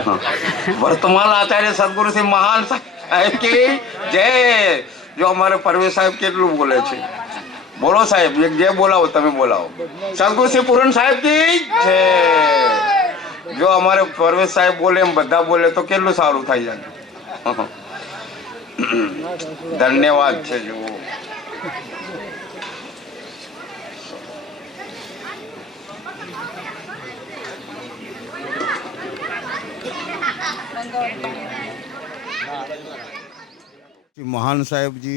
वर्तमान आचार्य सदगुरु श्री महान साहेब की जय। जो हमारे परवेश साहेब કેટલું બોલે છે, બોલો સાહેબ, એક જે બોલાવો તમે બોલાવો। સદગુરુ શ્રી પૂરણ સાહેબ की જય। જો અમારે પરવેશ સાહેબ બોલે એમ બધા બોલે તો કેટલું સારું થઈ જાય। ધન્યવાદ છે। જુઓ महान साहेब जी,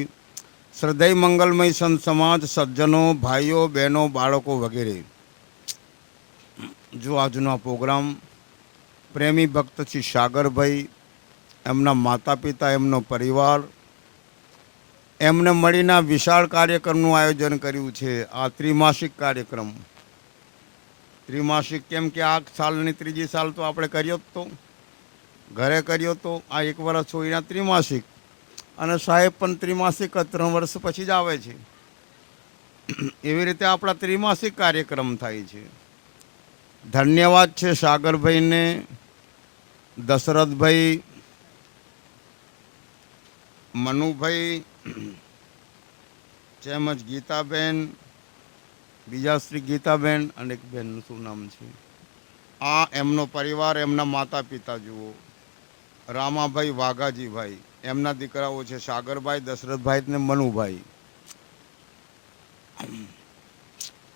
श्रद्धेय मंगलमय संत समाज, सज्जनों, भाईओ बहनों, बाळको वगैरह, जो આજનો પ્રોગ્રામ પ્રેમી ભક્ત શ્રી સાગરભાઈ, એમના માતા પિતા, એમનો પરિવાર, એમને મળીને વિશાળ કાર્યક્રમનું આયોજન કર્યું છે। આ ત્રિમાસિક કાર્યક્રમ, ત્રિમાસિક કેમ કે આ સાલની ત્રીજી સાલ તો આપણે કર્યો જ તો ઘરે કર્યો તો, આ એક વર્ષ હોઈના ત્રિમાસિક, અને સાહેબ પણ ત્રિમાસિક 3 વર્ષ પછી જ આવે છે। એવી રીતે આપણા ત્રિમાસિક કાર્યક્રમ થાય છે। ધન્યવાદ છે સાગરભાઈને, દશરથભાઈ, મનુભાઈ, તેમજ ગીતાબેન, બીજા શ્રી ગીતાબેન અને એક બેનનું શું નામ છે, આ એમનો પરિવાર, એમના માતા પિતા જુઓ, રામાભાઈ, વાઘાજીભાઈ, એમના દીકરાઓ છે સાગરભાઈ, દશરથભાઈ ને મનુભાઈ,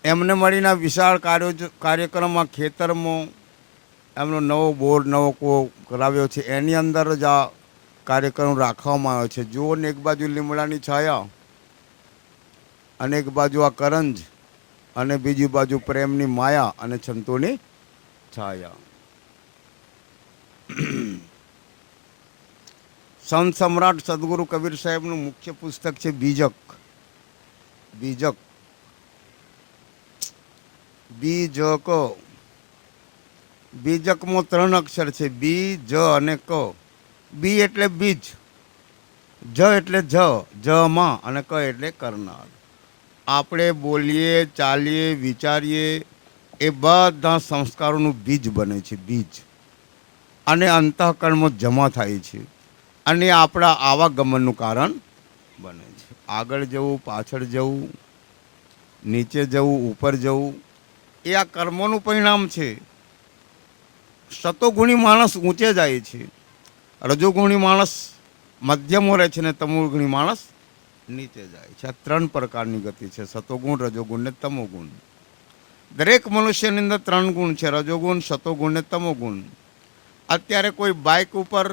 એમને મળીને વિશાળ કાર્યક્રમમાં ખેતરમાં એમનો નવો બોર નવો કરાવ્યો છે। એની અંદર જ આ કાર્યક્રમ રાખવામાં આવ્યો છે। જુઓ ને, એક બાજુ લીમડાની છાયા અને એક બાજુ આ કરંજ અને બીજી બાજુ પ્રેમની માયા અને સંતોની છાયા। સંત સમ્રાટ સદગુરુ કબીર સાહેબનું મુખ્ય પુસ્તક છે બીજક। બીજક, બીજક, બીજકમાં 3 અક્ષર છે, બી, જ અને ક। બી એટલે બીજ, જ એટલે જ માં, અને ક એટલે કરનાર। આપણે બોલીએ, ચાલીએ, વિચારીએ એ બધા સંસ્કારોનું બીજ બને છે, બીજ, અને અંતઃકરણમાં જમા થાય છે, અને આપણા આવાગમનનું કારણ બને છે। આગળ જવું, પાછળ જવું, નીચે જવું, ઉપર જવું, એ આ કર્મોનું પરિણામ છે। સતોગુણી માણસ ઊંચે જાય છે, રજોગુણી માણસ મધ્યમાં રહે છે, ને તમોગુણી માણસ નીચે જાય છે। આ 3 પ્રકારની ગતિ છે, સતોગુણ, રજોગુણ ને તમોગુણ। દરેક મનુષ્યની અંદર 3 ગુણ છે, રજોગુણ, સતોગુણ ને તમોગુણ। અત્યારે કોઈ બાઇક ઉપર,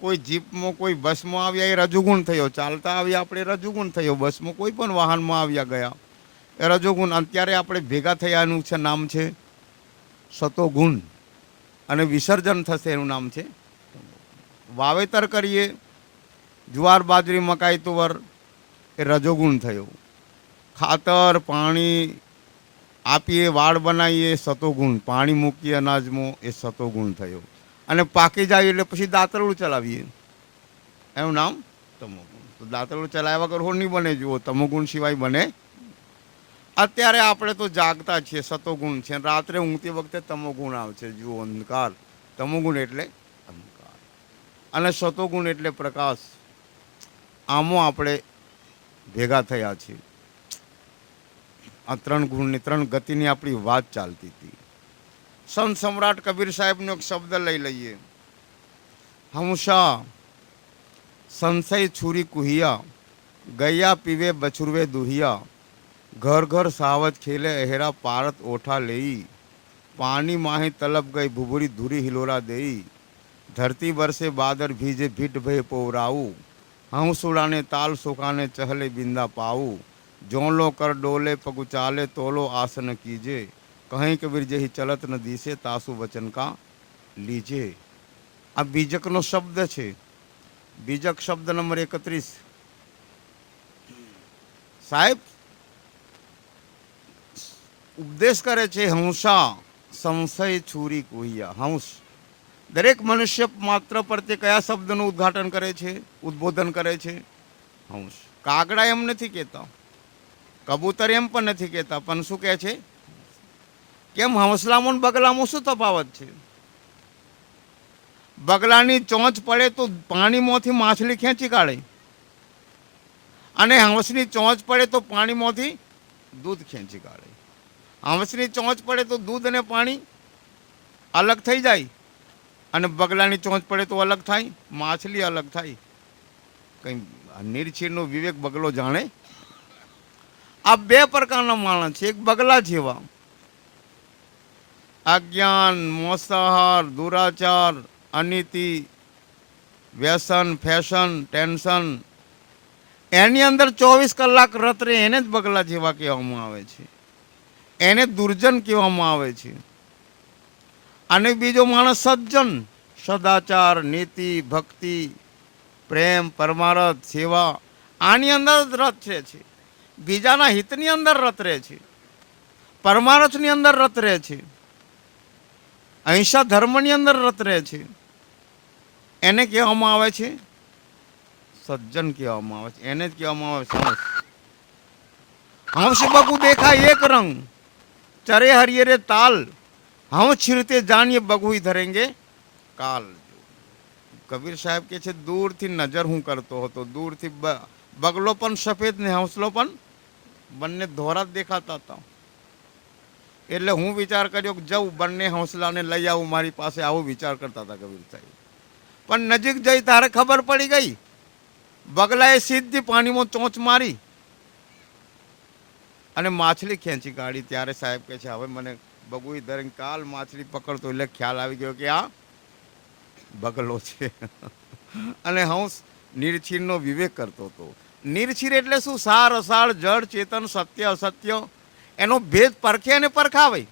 કોઈ જીપમાં, કોઈ બસમાં આવ્યા એ રજોગુણ થયો, ચાલતા આવ્યા આપણે રજોગુણ થયો, બસમાં કોઈ પણ વાહનમાં આવ્યા ગયા એ રજોગુણ। અત્યારે આપણે ભેગા થયાનું છે નામ છે સતોગુણ, અને વિસર્જન થશે એનું નામ છે। વાવેતર કરીએ જુવાર, બાજરી, મકાઈ, તુવર, એ રજોગુણ થયો। ખાતર, પાણી આપીએ, વાડ બનાવીએ, સતોગુણ, પાણી મૂકીએ અનાજમાં, એ સતોગુણ થયો। અને પાકી જાય એટલે પછી દાંતરડું ચલાવીએ, એનું નામ તમોગુણ। તો દાંતરડું ચલાવ્યા વગર હો નહીં બને, જુઓ, તમોગુણ સિવાય બને। અત્યારે આપણે તો જાગતા છીએ, સતોગુણ છે, રાત્રે ઊંઘતી વખતે તમોગુણ આવશે, જુઓ, અંધકાર। તમોગુણ એટલે અંધકાર અને સતોગુણ એટલે પ્રકાશ। આમાં આપણે ભેગા થયા છીએ। આ 3 ગુણની, 3 ગતિની આપણી વાત ચાલતી હતી। સંત સમ્રાટ કબીર સાહેબનો એક શબ્દ લઈ લઈએ, હંસા સંશય છુરી કુહિયા, ગયા પીવે બછુરવે દુહિયા, ઘર ઘર સાવજ ખેલે અહેરા, પારત ઓઠા લેઈ, પાણી માહી તલબ ગઈ ભુભુરી ધુરી હિલોરા દેઈ, ધરતી બરસે બાદર ભીજે ભીટ ભય પોવરાવું, હંસ ઉડાને તાલ સુકાને ચહલે બિંદા પાવું, જોલો કર ડોલે પગુ ચાલે તોલો આસન कीजे, कहीं कबीर जही चलत न दिसे तासु वचन का लीजे। આ બીજકનો શબ્દ છે। બીજક શબ્દ નંબર 31। સાહેબ ઉપદેશ કરે છે, હંસા સંશય છુરી કુહિયા। હંસ, દરેક મનુષ્ય માત્ર પ્રત્યે કયા શબ્દનું ઉદ્ઘાટન કરે છે, ઉદ્બોધન કરે છે? હંસ। કાગડા એમ નથી કહેતા, કબૂતર એમ પણ નથી કહેતા, પણ શું કહે છે? કેમ હંસલામાં બગલામાં શું તફાવત છે? બગલાની ચોંચ પડે તો પાણીમાંથી માછલી ખેંચી કાઢે, અને હંસની ચોંચ પડે તો પાણીમાંથી દૂધ ખેંચી કાઢે. હંસની ચોંચ પડે તો દૂધ અને પાણી અલગ થઈ જાય, અને બગલાની ચોંચ પડે તો અલગ થાય, માછલી અલગ થાય. કઈ નિર્છીરનો વિવેક બગલો જાણે. આ બે પ્રકારના માણસ છે. એક બગલા જેવા, અજ્ઞાન, મોસાહાર, દુરાચાર, અનીતિ, વ્યસન, ફેશન, ટેન્શન, એની અંદર 24 કલાક રત રહે, એને જ બગલા જેવા કહેવામાં આવે છે. એને દુર્જન કહેવામાં આવે છે. અને બીજો માણસ સજ્જન, સદાચાર, નીતિ, ભક્તિ, પ્રેમ, પરમારથ, સેવા, આની અંદર જ રત છે. બીજાના હિતની અંદર રત રહે છે, પરમારથની અંદર રત રહે છે, અહિંસા ધર્મની અંદર રત રહે છે. એને કહેવામાં આવે છે સજ્જન કહેવામાં આવે છે. એને જ કહેવામાં આવે છે હંસ. હંસ બગુ દેખાય એક રંગ, ચરે હરિયરે તાલ, હંસ છીરતે જાણીએ બગુઈ ધરેંગે કાલ. કબીર સાહેબ કે છે દૂરથી નજર હું કરતો હતો, દૂરથી બગલો પણ સફેદ ને હંસલો પણ બંને ધોરા જ દેખાતા હતા. એટલે હું વિચાર કર્યો કે જવું બંને હંસલાને લઈ આવું મારી પાસે, આવો વિચાર કરતા હતા કબીર સાહેબ. પણ નજીક જઈ તારે ખબર પડી ગઈ, બગલાએ સીધી પાણીમાં ચોંચ મારી અને માછલી ખેંચી કાઢી. ત્યારે સાહેબ કહે છે હવે મને બગુઈ ધરે કાલ માછલી પકડતો, એટલે ખ્યાલ આવી ગયો કે આ બગલો છે. અને હંસ નિર્છીરનો વિવેક કરતો હતો. નિર્છીર એટલે શું? સાર અસાર, જળ ચેતન, સત્ય અસત્ય, એનો ભેદ પરખે અને પરખાવે.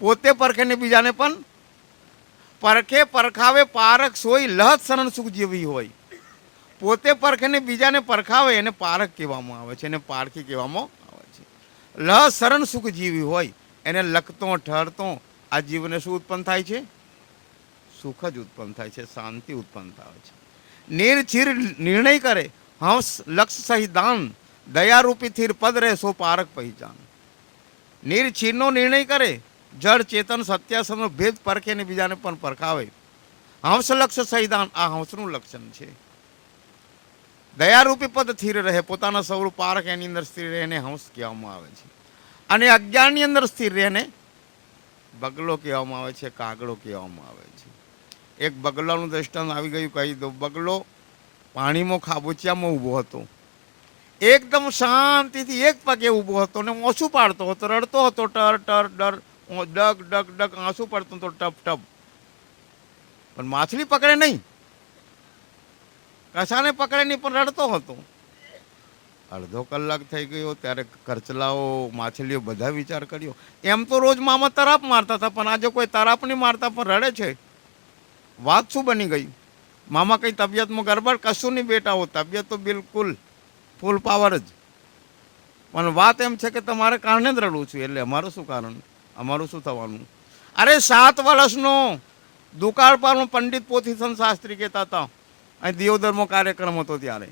પોતે પરખે ને બીજાને પણ પરખે પરખાવે. પારખ સોય લહત શરણ સુખ જેવી હોય. પોતે પરખે ને બીજાને પરખાવે એને પારખ કહેવામાં આવે છે, એને પારખી કહેવામાં આવે છે. લહત શરણ સુખ જીવી હોય એને લખતો ઠરતો આ જીવને શું ઉત્પન્ન થાય છે? સુખ જ ઉત્પન્ન થાય છે, શાંતિ ઉત્પન્ન થાય છે. નિર્છીર નિર્ણય કરે, હંસ લક્ષ સહિદાન, દયારૂપી થીર પદ રહે સો પારક પહેચાન. નિર્છીરનો નિર્ણય કરે, જળ ચેતન સત્યાસનો ભેદ પરખે ને બીજાને પણ પરખાવે. હંસ લક્ષ સહિદાન, આ હંસનું લક્ષણ છે. દયારૂપી પદ સ્થિર રહે, પોતાના સ્વરૂપ પારખ એની અંદર સ્થિર રહે એને હંસ કહેવામાં આવે છે. અને અજ્ઞાનની અંદર સ્થિર રહે ને બગલો કહેવામાં આવે છે, કાગડો કહેવામાં આવે છે. એક બગલાનું દ્રષ્ટાંત આવી ગયું, કહી દો. બગલો પાણીમાં ખાબોચિયામાં ઊભો હતો, એકદમ શાંતિથી એક પગે ઊભો હતો ને ઓછું પાડતો હતો, રડતો હતો, ટર ટર ડર, ડગ ડગ ડગ આંસુ પડતું હતો, ટપ ટપ. પણ માછલી પકડે નહીં, કશાને પકડે નહીં, પણ રડતો હતો. અડધો કલાક થઈ ગયો ત્યારે કરચલાઓ, માછલીઓ બધા વિચાર કર્યો, એમ તો રોજ મામા તરાપ મારતા હતા, પણ આજે કોઈ તરાપ નહીં મારતા પણ રડે છે. વાત શું બની ગઈ? મામા કઈ તબિયતમાં ગરબડ? કશું નહીં બેટા, હો તબિયત તો બિલકુલ ફૂલ પાવર જ. પણ વાત એમ છે કે તમારે કારણે જ રડું છું. એટલે અમારું શું કારણ? અમારું શું થવાનું? અરે 7 વર્ષનો દુકાળ પર પંડિત પોથીસન શાસ્ત્રી કહેતા હતા, અહીં દિયોદરનો કાર્યક્રમ હતો ત્યારે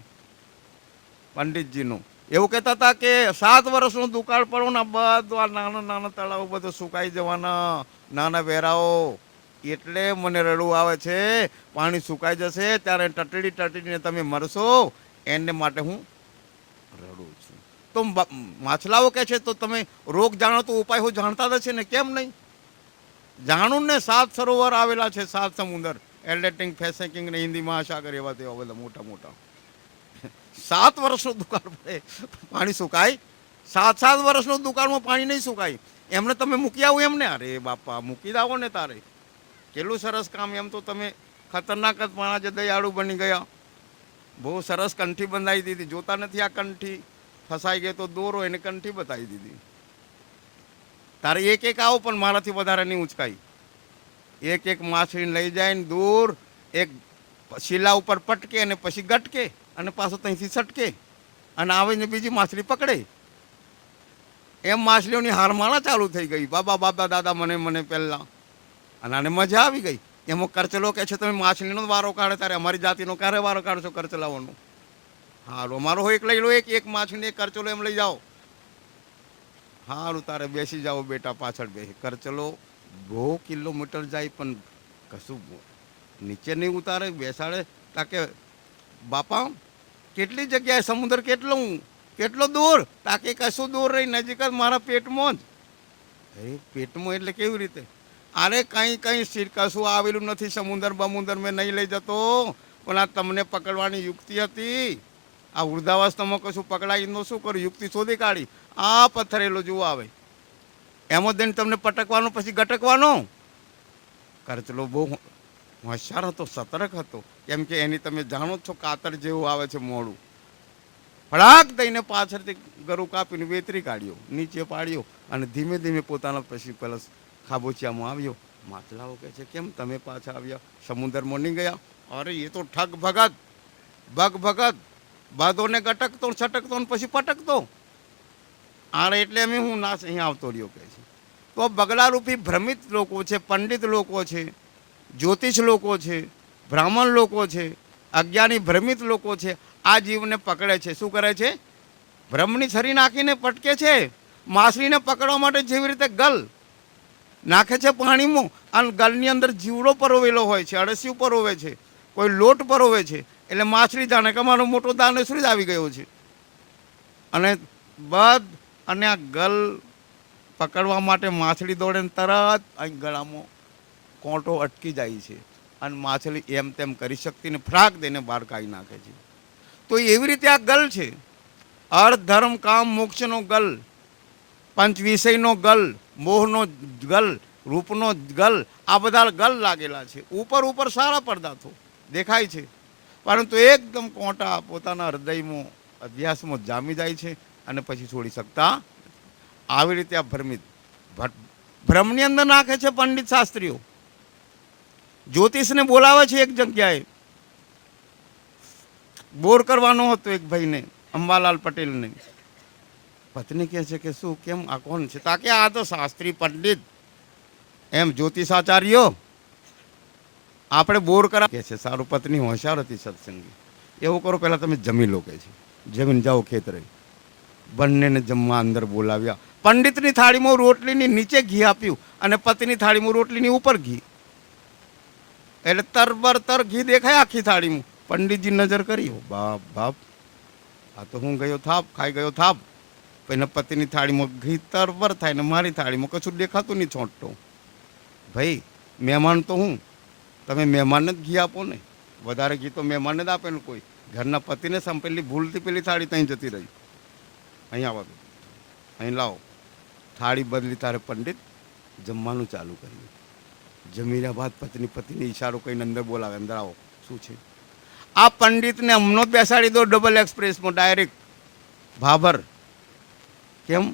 પંડિતજીનો એવું કહેતા હતા કે 7 વર્ષનો દુકાળ પડો ને બધું નાના નાના તળાવ બધું સુકાઈ જવાના, નાના વેરાઓ. એટલે મને રડવું આવે છે, પાણી સુકાઈ જશે ત્યારે ટટડી ટટડીને તમે મરશો, એને માટે હું રડું છું. તો માછલાઓ કહે છે તો તમે રોગ જાણો તો ઉપાય હું જાણતા જ છે ને, કેમ નહીં જાણું ને? 7 સરોવર આવેલા છે, 7 સમુદ્ર, એલ્ડેટિંગ, ફેસેકિંગ ને હિન્દી મહાસાગર, એવા તેવા બધા મોટા મોટા. 7 વર્ષનો દુકાળ પડે પાણી સુકાય? 7 વર્ષનો દુકાળમાં પાણી નહીં સુકાય. એમને તમે મૂકી આવો એમને? અરે બાપા મૂકી દાવો ને તારે, કેટલું સરસ કામ. એમ તો તમે ખતરનાક જ માણસ, દયાળુ બની ગયા. બહુ સરસ કંઠી બંધાઈ દીધી. જોતા નથી આ કંઠી ફસાઈ ગઈ તો દોરો એને કંઠી બતાવી દીધી. તારે એક એક આવો પણ મારાથી વધારે નહીં ઉંચકાઈ. એક એક માછલીને લઈ જાય ને દૂર, એક શીલા ઉપર પટકે અને પછી ગટકે અને પાછો ત્યાંથી સટકે અને આવીને બીજી માછલી પકડે. એમ માછલીઓની હારમાળા ચાલુ થઈ ગઈ. બાબા બાબા દાદા મને મને પહેલાં. અને આને મજા આવી ગઈ. એમાં કરચલો કહે છે તમે માછલીનો વારો કાઢે, ત્યારે અમારી જાતિનો ક્યારે વારો કાઢશો કરચલાઓનો? હારું અમારો હોય એક લઈ લો, એક માછલીને એક કરચલો એમ લઈ જાઓ. હારું તારે બેસી જાઓ બેટા પાછળ બેસી. કરચલો બહુ કિલોમીટર જાય પણ કશું નીચે નહીં ઉતારે, બેસાડે. તાકે બાપા કેટલી જગ્યાએ સમુદ્ર કેટલો દૂર? તાકે કશું દૂર રહી, નજીક જ મારા પેટમાં જ. પેટમાં એટલે કેવી રીતે? અરે કંઈ કશું આવેલું નથી, સમુદ્ર બમુદર મેં નહીં લઈ જતો, પણ આ તમને પકડવાની યુક્તિ હતી. આ વૃદ્ધાવસ્થામાં કશું પકડાઈને શું કર્યું? યુક્તિ શોધી કાઢી. આ પથ્થરેલો જુઓ આવે, એમાં દઈને તમને પટકવાનો, પછી ગટકવાનો. કરચલો બહુ હોશિયાર હતો, સતર્ક હતો, કેમ કે એની તમે જાણો છો કાતર જેવું આવે છે મોડું. ફળાક દઈને પાછળથી ગરું કાપીને વેતરી કાઢ્યો, નીચે પાડ્યો અને ધીમે ધીમે પોતાના પછી પેલા ખાબોચિયામાં આવ્યો. માછલાઓ કહે છે, કેમ તમે પાછા આવ્યા? સમુદ્રમાં નહીં ગયા? અરે એ તો ઠગ ભગત બાદોને ગટકતો છટકતો ને પછી પટકતો. આરે એટલે અમે હું નાશ અહીંયા આવતો રહ્યો કહે છે. તો બગલારૂપી ભ્રમિત લોકો છે, પંડિત લોકો છે, જ્યોતિષ લોકો છે, બ્રાહ્મણ લોકો છે, અજ્ઞાની ભ્રમિત લોકો છે. આ જીવને પકડે છે. શું કરે છે? ભ્રમની છરી નાખીને પટકે છે. માછલીને પકડવા માટે જેવી રીતે ગલ નાખે છે પાણીમાં, અને ગલની અંદર જીવડો પરોવેલો હોય છે, અળસિયું પરોવે છે, કોઈ લોટ પરોવે છે, એટલે માછલી જાણે કે અમારો મોટો દાનેશ્વરી જ આવી ગયો છે. અને આ ગલ પકડવા માટે માછલી દોડે ને તરત અહીં ગળામાં કોંટો અટકી જાય છે, અને માછલી એમ તેમ કરી શકતી ને ફ્રાક દઈને બહાર કાઢી નાખે છે. તો એવી રીતે આ ગલ છે. અર્થ ધર્મ કામ મોક્ષનો ગલ, પંચ વિષયનો ગલ, મોહનો ગલ, રૂપનો ગલ, આ બધા ગલ લાગેલા છે. ઉપર સારા પદાર્થો દેખાય છે, પરંતુ એકદમ કોંટા પોતાના હૃદયમાં અભ્યાસમાં જામી જાય છે અને પછી છોડી શકતા. આવી રીતે આ ભ્રમની અંદર નાખે છે પંડિત શાસ્ત્રીઓ. જ્યોતિષને બોલાવે છે એક જગ્યાએ, બોર કરવાનો હતો એક ભાઈને, અંબાલાલ પટેલને. પત્ની કહે છે કે શું, કેમ, આ કોણ છે? તાકે આ તો શાસ્ત્રી પંડિત, એમ જ્યોતિષાચાર્યો, આપણે બોર કરા કે છે. સારું, પત્ની હોશિયાર હતી, સત્સંગી. એવું કરો, પહેલાં તમે જમી લો કે છે, જમીન જાઓ ખેતરે. બંનેને જમવા અંદર બોલાવ્યા. પંડિતની થાળીમાં રોટલીની નીચે ઘી આપ્યું અને પતિની થાળીમાં રોટલીની ઉપર ઘી, એટલે તરબરતર ઘી દેખાય આખી થાળીમાં. પંડિતજી નજર કરી, બાપ આ તો હું ગયો થાપ, ખાઈ ગયો થાપ. પછી પતિની થાળીમાં ઘી તરબર થાય ને મારી થાળીમાં કશું દેખાતું નહીં, છોંટતો. ભાઈ મહેમાન તો હું, તમે મહેમાનને જ ઘી આપો ને, વધારે ઘી તો મહેમાનને જ આપે ને. કોઈ ઘરના પતિને સંપેલી ભૂલથી પેલી થાળી ત્યાં જતી રહી, અહીં આવવા દો, અહીં લાવો. થાળી બદલી, તારે પંડિત જમવાનું ચાલુ કર્યું. જમીના બાદ પતિને ઈશારો કહીને અંદર બોલાવે, અંદર આવો. શું છે? આ પંડિતને હમણો જ બેસાડી દો ડબલ એક્સપ્રેસમાં ડાયરેક્ટ ભાભર. કેમ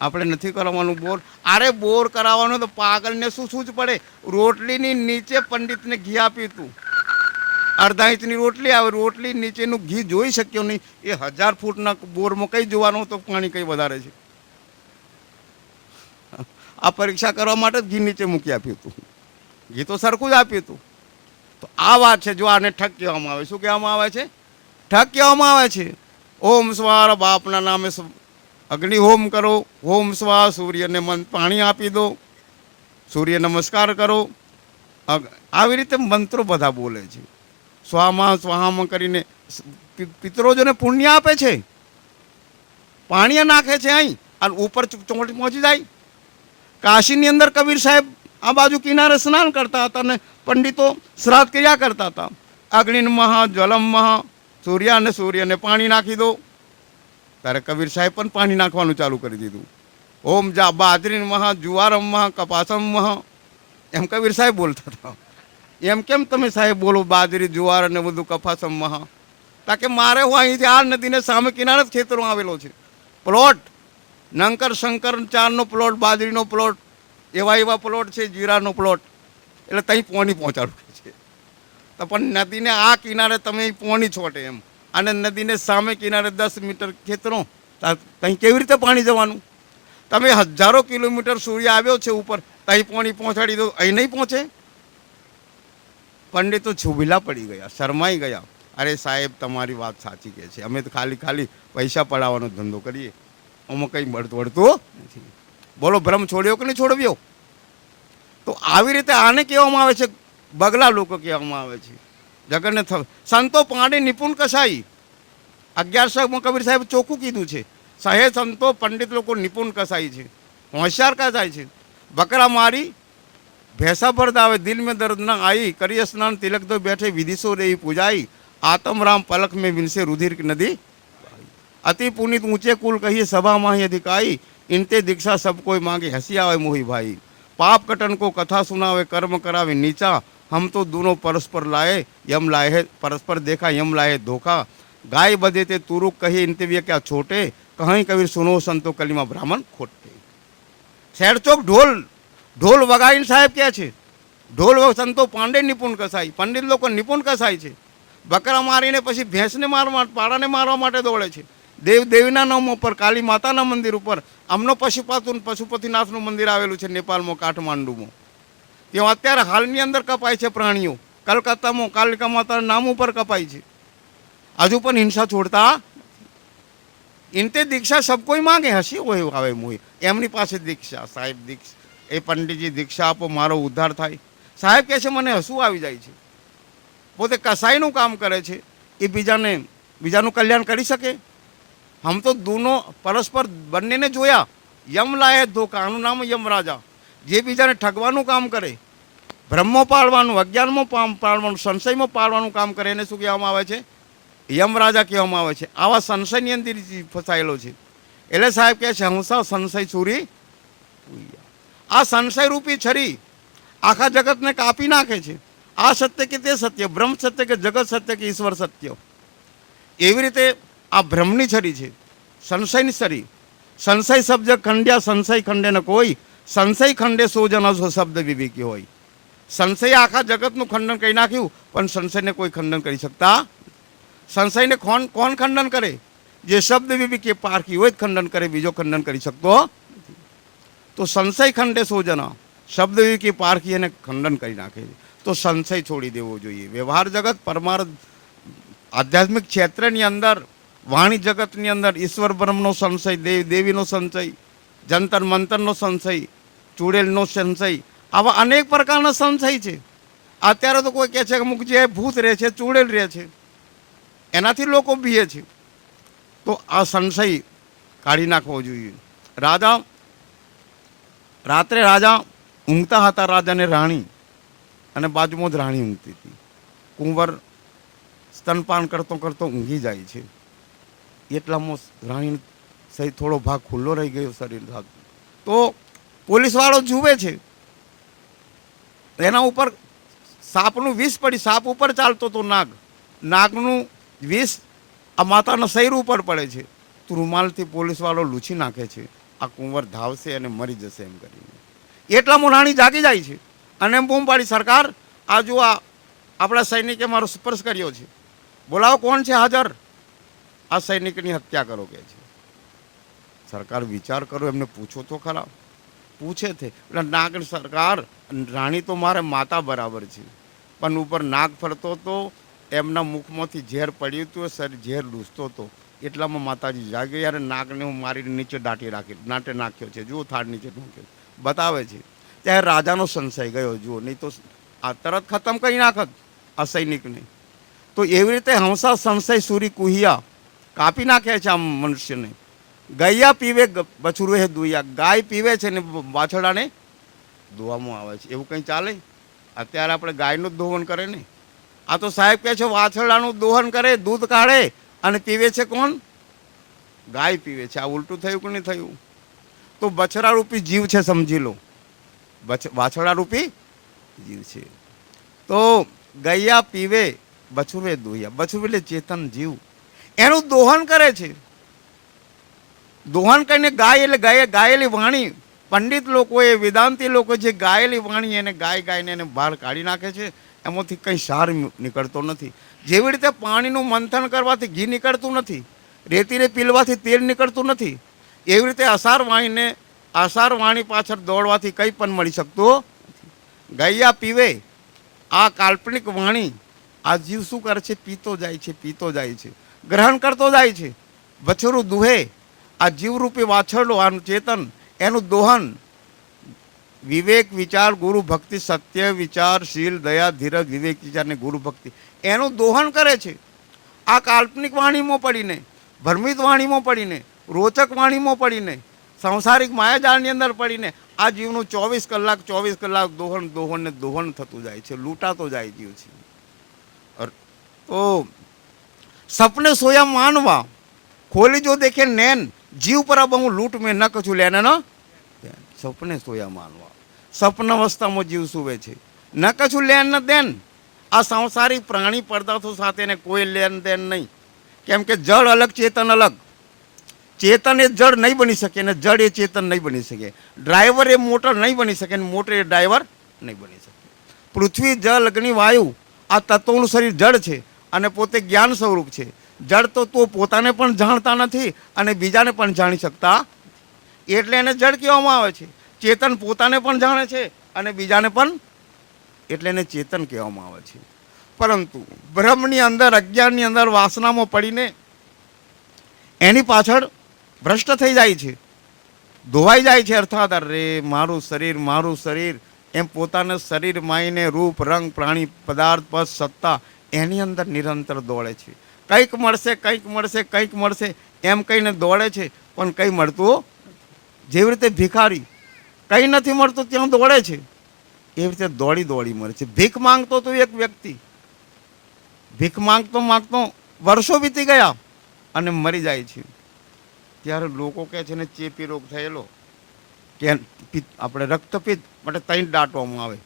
આપણે નથી કરાવવાનું બોર? અરે બોર કરાવવાનું તો પાગલને શું જ પડે. રોટલીની નીચે પંડિતને ઘી આપ્યું હતું, અડધા ઇંચની રોટલી આવે, રોટલી નીચેનું ઘી જોઈ શક્યો નહીં. એ 1000 ફૂટના બોરમાં કઈ જોવાનું તો પાણી કઈ વધારે છે? આ પરીક્ષા કરવા માટે જ ઘી નીચે મૂકી આપ્યું હતું. ઘી તો સરખું જ આપ્યું હતું. તો આ વાત છે. જો આને ઠગ કહેવામાં આવે. શું કહેવામાં આવે છે? ઠગ કહેવામાં આવે છે. ઓમ સ્વાર, બાપના નામે અગ્નિ હોમ કરો. ઓમ સ્વા, સૂર્યને પાણી આપી દો. સૂર્ય નમસ્કાર કરો. આવી રીતે મંત્રો બધા બોલે છે. સ્વાહામાં કરીને પિતરોજોને પુણ્ય આપે છે. પાણી નાખે છે અહીં, અને ઉપર ચોંટી પહોંચી જાય. કાશીની અંદર કબીર સાહેબ આ બાજુ કિનારે સ્નાન કરતા હતા અને પંડિતો શ્રાદ્ધ ક્રિયા કરતા હતા. અગ્નિર્મઃ જ્વલમઃ, સૂર્યને પાણી નાખી દો. ત્યારે કબીર સાહેબ પણ પાણી નાખવાનું ચાલુ કરી દીધું. ઓમ જા બાજરીર્મઃ જુવારમઃ કપાસમઃ, એમ કબીર સાહેબ બોલતા હતા. એમ કેમ તમે સાહેબ બોલો બાજરી જુવાર અને બધું કપાસમઃ? તાકે મારે હું અહીંથી આ નદીને સામે કિનારે જ ખેતરો આવેલો છે. પ્લોટ નંકર શંકર 4નો પ્લોટ, બાજરીનો પ્લોટ, એવા પ્લોટ છે, જીરાનો પ્લોટ. એટલે ત્યાં પોણી પહોંચાડવું છે. તો પણ નદીને આ કિનારે તમે પોણી છોટે એમ, અને નદીને સામે કિનારે 10 મીટર ખેતરો, ત્યાં કેવી રીતે પાણી જવાનું? તમે 1000 કિલોમીટર સૂર્ય આવ્યો છે ઉપર, ત્યાં પોણી પહોંચાડી દો, અહીં નહીં પહોંચે. પંડિતો છુબીલા પડી ગયા, શરમાઈ ગયા. અરે સાહેબ, તમારી વાત સાચી કહે છે, અમે તો ખાલી પૈસા પડાવવાનો ધંધો કરીએ, આમાં કંઈ વળતું નથી. બોલો, ભ્રમ છોડ્યો કે નહીં છોડવ્યો? તો આવી રીતે આને કહેવામાં આવે છે બગલા લોકો કહેવામાં આવે છે. જગતને સંતો પાંડે નિપુણ કસાઈ 1100માં કબીર સાહેબ ચોખ્ખું કીધું છે. સહે સંતો પંડિત લોકો નિપુણ કસાઈ છે, હોશિયાર કસાઈ છે. બકરા મારી ભેંસા પર દાવે, દિલ में दर्द न आई, करी स्नान तिलक दो बैठे, विदिशो रे पूजाई, आत्म राम पलक में विनसे रुधिर की नदी, अति पुनित ऊंचे कुल कहिए सभा माही अधिकाई, इनते दीक्षा सब कोई मांगे हंसी आवे मोही भाई, पाप कटन को कथा सुनावे कर्म करावे नीचा, हम तो दोनों परस्पर लाए यम लाए है, परस्पर देखा यम लाए धोखा, गाय बदे ते तुरुक कही इनते वे क्या छोटे, कहीं कबीर सुनो संतो कलीमा ब्राह्मण खोटे. શેરચોક ઢોલ વગાડીને સાહેબ કહે છે, ઢોલ સંતો પાંડે નિપુણ કસાઈ, પંડિત લોકો નિપુણ કસાઈ છે. બકરા મારીને પછી ભેંસને મારવા, પાડાને મારવા માટે દોડે છે. દેવીના નામ ઉપર, કાલી માતાના મંદિર ઉપર, આમનો પશુપતિનાથનું મંદિર આવેલું છે નેપાળમાં, કાઠમાંડુમાં. ત્યાં અત્યારે હાલની અંદર કપાય છે પ્રાણીઓ. કલકત્તામાં કાલિકા માતાના નામ ઉપર કપાય છે. હજુ પણ હિંસા છોડતા. ઇનતે દીક્ષા સબ કોઈ માંગે હસી હોય આવે મોહી, એમની પાસે દીક્ષા, સાહેબ દીક્ષા, એ પંડિતજી દીક્ષા આપો મારો ઉદ્ધાર થાય. સાહેબ કહે છે મને હસવું આવી જાય છે. પોતે કસાઈનું કામ કરે છે, એ બીજાનું કલ્યાણ કરી શકે. હમ તો દોનો પરસ્પર બંનેને જોયા. યમ લાયે ધોકા, આનું નામ યમ રાજા. જે બીજાને ઠગવાનું કામ કરે, ભ્રમમાં પાડવાનું, અજ્ઞાનમાં પાડવાનું, સંશયમાં પાડવાનું કામ કરે, એને શું કહેવામાં આવે છે? યમ રાજા કહેવામાં આવે છે. આવા સંશયની અંદર ફસાયેલો છે. એટલે સાહેબ કહે છે હંસા સંશય છોરી, આ સંશય રૂપી છરી આખા જગતને કાપી નાખે છે. આ સત્ય કે તે સત્ય, બ્રહ્મ સત્ય કે જગત સત્ય કે ઈશ્વર સત્ય. એવી રીતે આ બ્રહ્મની છરી છે, સંશયની છરી. સંશય શબ્દ ખંડ્યા સંશય ખંડે ન કોઈ, સંશય ખંડે સો જણા સો શબ્દ વિવેકી હોય. સંશય આખા જગતનું ખંડન કરી નાખ્યું, પણ સંશયને કોઈ ખંડન કરી શકતા. સંશયને કોણ ખંડન કરે? જે શબ્દ વિવેકી પારખી હોય ખંડન કરે, બીજો ખંડન કરી શકતો. તો સંશય ખંડે સો જણા, શબ્દ વિવેકી પારખી એને ખંડન કરી નાખે. તો સંશય છોડી દેવો જોઈએ. વ્યવહાર જગત, પરમાર્થ, આધ્યાત્મિક ક્ષેત્રની અંદર, વાણી જગતની અંદર ઈશ્વર બ્રહ્મનો સંશય, દેવીનો સંશય, જંતર મંતરનો સંશય, ચૂડેલનો સંશય, આવા અનેક પ્રકારના સંશય છે. અત્યારે તો કોઈ કહે છે કે અમુક જે ભૂત રહે છે, ચૂડેલ રહે છે, એનાથી લોકો બીએ છે. તો આ સંશય કાઢી નાખવો જોઈએ. રાત્રે રાજા ઊંઘતા હતા, રાજાને રાણી, અને બાજુમાં જ રાણી ઊંઘતી હતી. કુંવર સ્તનપાન કરતો કરતો ઊંઘી જાય છે. એટલામાં રાણી સહી થોડો ભાગ ખુલ્લો રહી ગયો શરીર સાથે. તો પોલીસવાળો જુએ છે, એના ઉપર સાપનું વિષ પડી, સાપ ઉપર ચાલતો તો નાગનું વિષ આ માતાના શરીર ઉપર પડે છે. તો રૂમાલથી પોલીસવાળો લૂછી નાખે છે. આ કુંવર ધાવશે અને મરી જશે એમ કરીને. એટલામાં રાણી જાગી જાય છે અને એમ બૂમ પાડી, સરકાર આ જો આપણા સૈનિકે મારો સ્પર્શ કર્યો છે, બોલાવો કોણ છે હાજર, આ સૈનિકની હત્યા કરો કે છે. સરકાર વિચાર કરો, એમને પૂછો તો ખરા. પૂછે છે એટલે નાગ, સરકાર રાણી તો મારે માતા બરાબર છે, પણ ઉપર નાગ ફરતો હતો, એમના મુખમાંથી ઝેર પડ્યું હતું, સર ઝેર લૂસતો હતો. એટલામાં માતાજી જાગે, યાર નાગને હું મારી નીચે દાટે નાખ્યો છે, જુઓ થાળ નીચે નાખ્યો બતાવે છે. ત્યારે રાજાનો સંશય ગયો, જુઓ, નહીં તો આ તરત ખતમ કરી નાખત આ સૈનિકને. તો એવી રીતે હંસા સંશય સુરી કુહિયા કાપી નાખે છે આમ મનુષ્યને. ગૈયા પીવે બછરું હે દુયા, ગાય પીવે છે ને વાછરડાને દોવામાં આવે છે. એવું કંઈ ચાલે? અત્યારે આપણે ગાયનું જ દોહન કરે ને. આ તો સાહેબ કહે છે વાછરડાનું દોહન કરે, દૂધ કાઢે અને પીવે છે કોણ? ગાય પીવે છે. આ ઉલટું થયું કે નહીં થયું? તો બછડા રૂપી જીવ છે, સમજી લો. વાછરડા રૂપી જીવ છે. તો ગૈયા પીવે બછુરે દોયા, બછું એટલે ચેતન જીવ, એનું દોહન કરે છે. દોહન કરીને ગાય એટલે ગાયેલી વાણી, પંડિત લોકોએ, વેદાંતી લોકો જે ગાયેલી વાણી એને ગાયને એને બહાર કાઢી નાખે છે. એમાંથી કંઈ સાર નીકળતો નથી. જેવી રીતે પાણીનું મંથન કરવાથી ઘી નીકળતું નથી, રેતીને પીલવાથી તેલ નીકળતું નથી, એવી રીતે અસાર વાણી પાછળ દોડવાથી કંઈ પણ મળી શકતું નથી. ગૈયા પીવે આ કાલ્પનિક વાણી, આ જીવ શું કરે છે? પીતો જાય છે, પીતો જાય છે, ગ્રહણ કરતો જાય છે. બછરું દુહે, આ જીવરૂપી વાછરડો, આનું ચેતન, એનું દોહન વિવેક વિચાર ગુરુ ભક્તિ, સત્ય વિચાર શીલ દયા ધીરજ વિવેક વિચાર ને ગુરુ ભક્તિ એનું દોહન કરે છે. આ કાલ્પનિક વાણીમાં પડીને, ભ્રમિત વાણીમાં પડીને, રોચક વાણીમાં પડીને, સંસારિક માયાજાળની અંદર પડીને આ જીવનું 24 કલાક દોહન દોહન ને દોહન થતું જાય છે, લૂંટાતો જાય જીવ છે. તો સપને સોયા માનવા ખોલી જો દેખે નैन, જીવ પર બહુ લૂંટ મેં ન કછું લેને ન. સપને સોયા માનવા, સપન અવસ્થામાં જીવ સુવે છે, ન કછું લેન ન દેન. આ સંસારિક પ્રાણી પદાર્થો સાથે ને કોઈ લેન દેન નહીં. કેમ કે જળ અલગ ચેતન અલગ. ચેતન એ જળ નહીં બની શકે ને જળ એ ચેતન નહીં બની શકે. ડ્રાઈવર એ મોટર નહીં બની શકે ને મોટર એ ડ્રાઈવર નહીં બની શકે. પૃથ્વી જળ અગ્નિ વાયુ આ તત્વોનું શરીર જળ છે અને પોતે જ્ઞાન સ્વરૂપ છે. જળ તો પોતાને પણ જાણતા નથી અને બીજાને પણ જાણી શકતા, એટલે એને જળ કહેવામાં આવે છે. ચેતન પોતાને પણ જાણે છે અને બીજાને પણ, એટલે એને ચેતન કહેવામાં આવે છે. પરંતુ બ્રહ્મની અંદર, અજ્ઞાનની અંદર વાસનામાં પડીને એની પાછળ ભ્રષ્ટ થઈ જાય છે, ધોવાઈ જાય છે. અર્થાત અરે મારું શરીર એમ પોતાને શરીર માઈને રૂપ રંગ પ્રાણી પદાર્થ પદ સત્તા એની અંદર નિરંતર દોડે છે. કંઈક મળશે એમ કહીને દોડે છે, પણ કંઈ મળતું. જેવી રીતે ભિખારી કંઈ નથી મળતું ત્યાં દોડે છે, એવી રીતે દોડી મરે છે. ભીખ માંગતો તો એક વ્યક્તિ ભીખ માંગતો વર્ષો વીતી ગયા અને મરી જાય છે. ત્યારે લોકો કહે છે ને ચેપી રોગ થયેલો, કે આપણે રક્તપિત્ત માટે તઈ દાટવામાં આવે,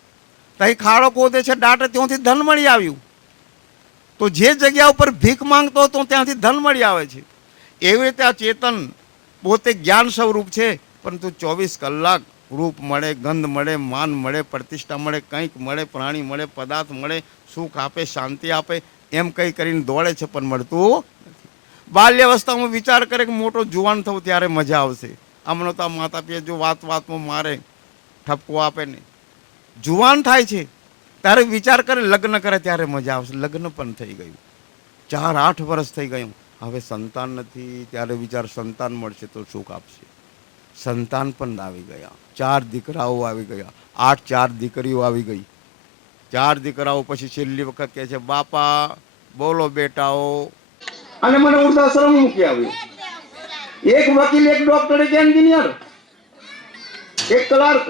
તઈ ખાડો ખોદે છે, દાટે ત્યાંથી ધન મળી આવ્યું. તો જે જગ્યા ઉપર ભીખ માંગતો હતો ત્યાંથી ધન મળી આવે છે. એવી રીતે આ ચેતન પોતે જ્ઞાન સ્વરૂપ છે, પરંતુ 24 કલાક રૂપ મળે, ગંધ મળે, માન મળે, પ્રતિષ્ઠા મળે, કંઈક મળે, પ્રાણી મળે, પદાર્થ મળે, સુખ આપે, શાંતિ આપે, એમ કંઈ કરીને દોડે છે પણ મળતું નથી. બાલ્યાવસ્થામાં વિચાર કરે કે મોટો જુવાન થવું ત્યારે મજા આવશે. આમનો તો માતા પિતા જો વાતમાં મારે, ઠપકો આપે ને, જુવાન થાય છે ત્યારે વિચાર કરે લગ્ન કરે ત્યારે મજા આવશે. લગ્ન પણ થઈ ગયું, 7-8 વર્ષ થઈ ગયું, હવે સંતાન નથી, ત્યારે વિચાર સંતાન મળશે તો સુખ આપશે. સંતાન પણ આવી ગયા, 4 દીકરાઓ આવી ગયા, 4 દીકરીઓ આવી ગઈ. 4 દીકરાઓ પછી છેલ્લી વખત કહે છે બાપા બોલો બેટાઓ, અને મને વૃદ્ધાશ્રમ મૂકી આવ્યું. એક વકીલ, એક ડોક્ટર, એક એન્જિનિયર, એક ક્લાર્ક.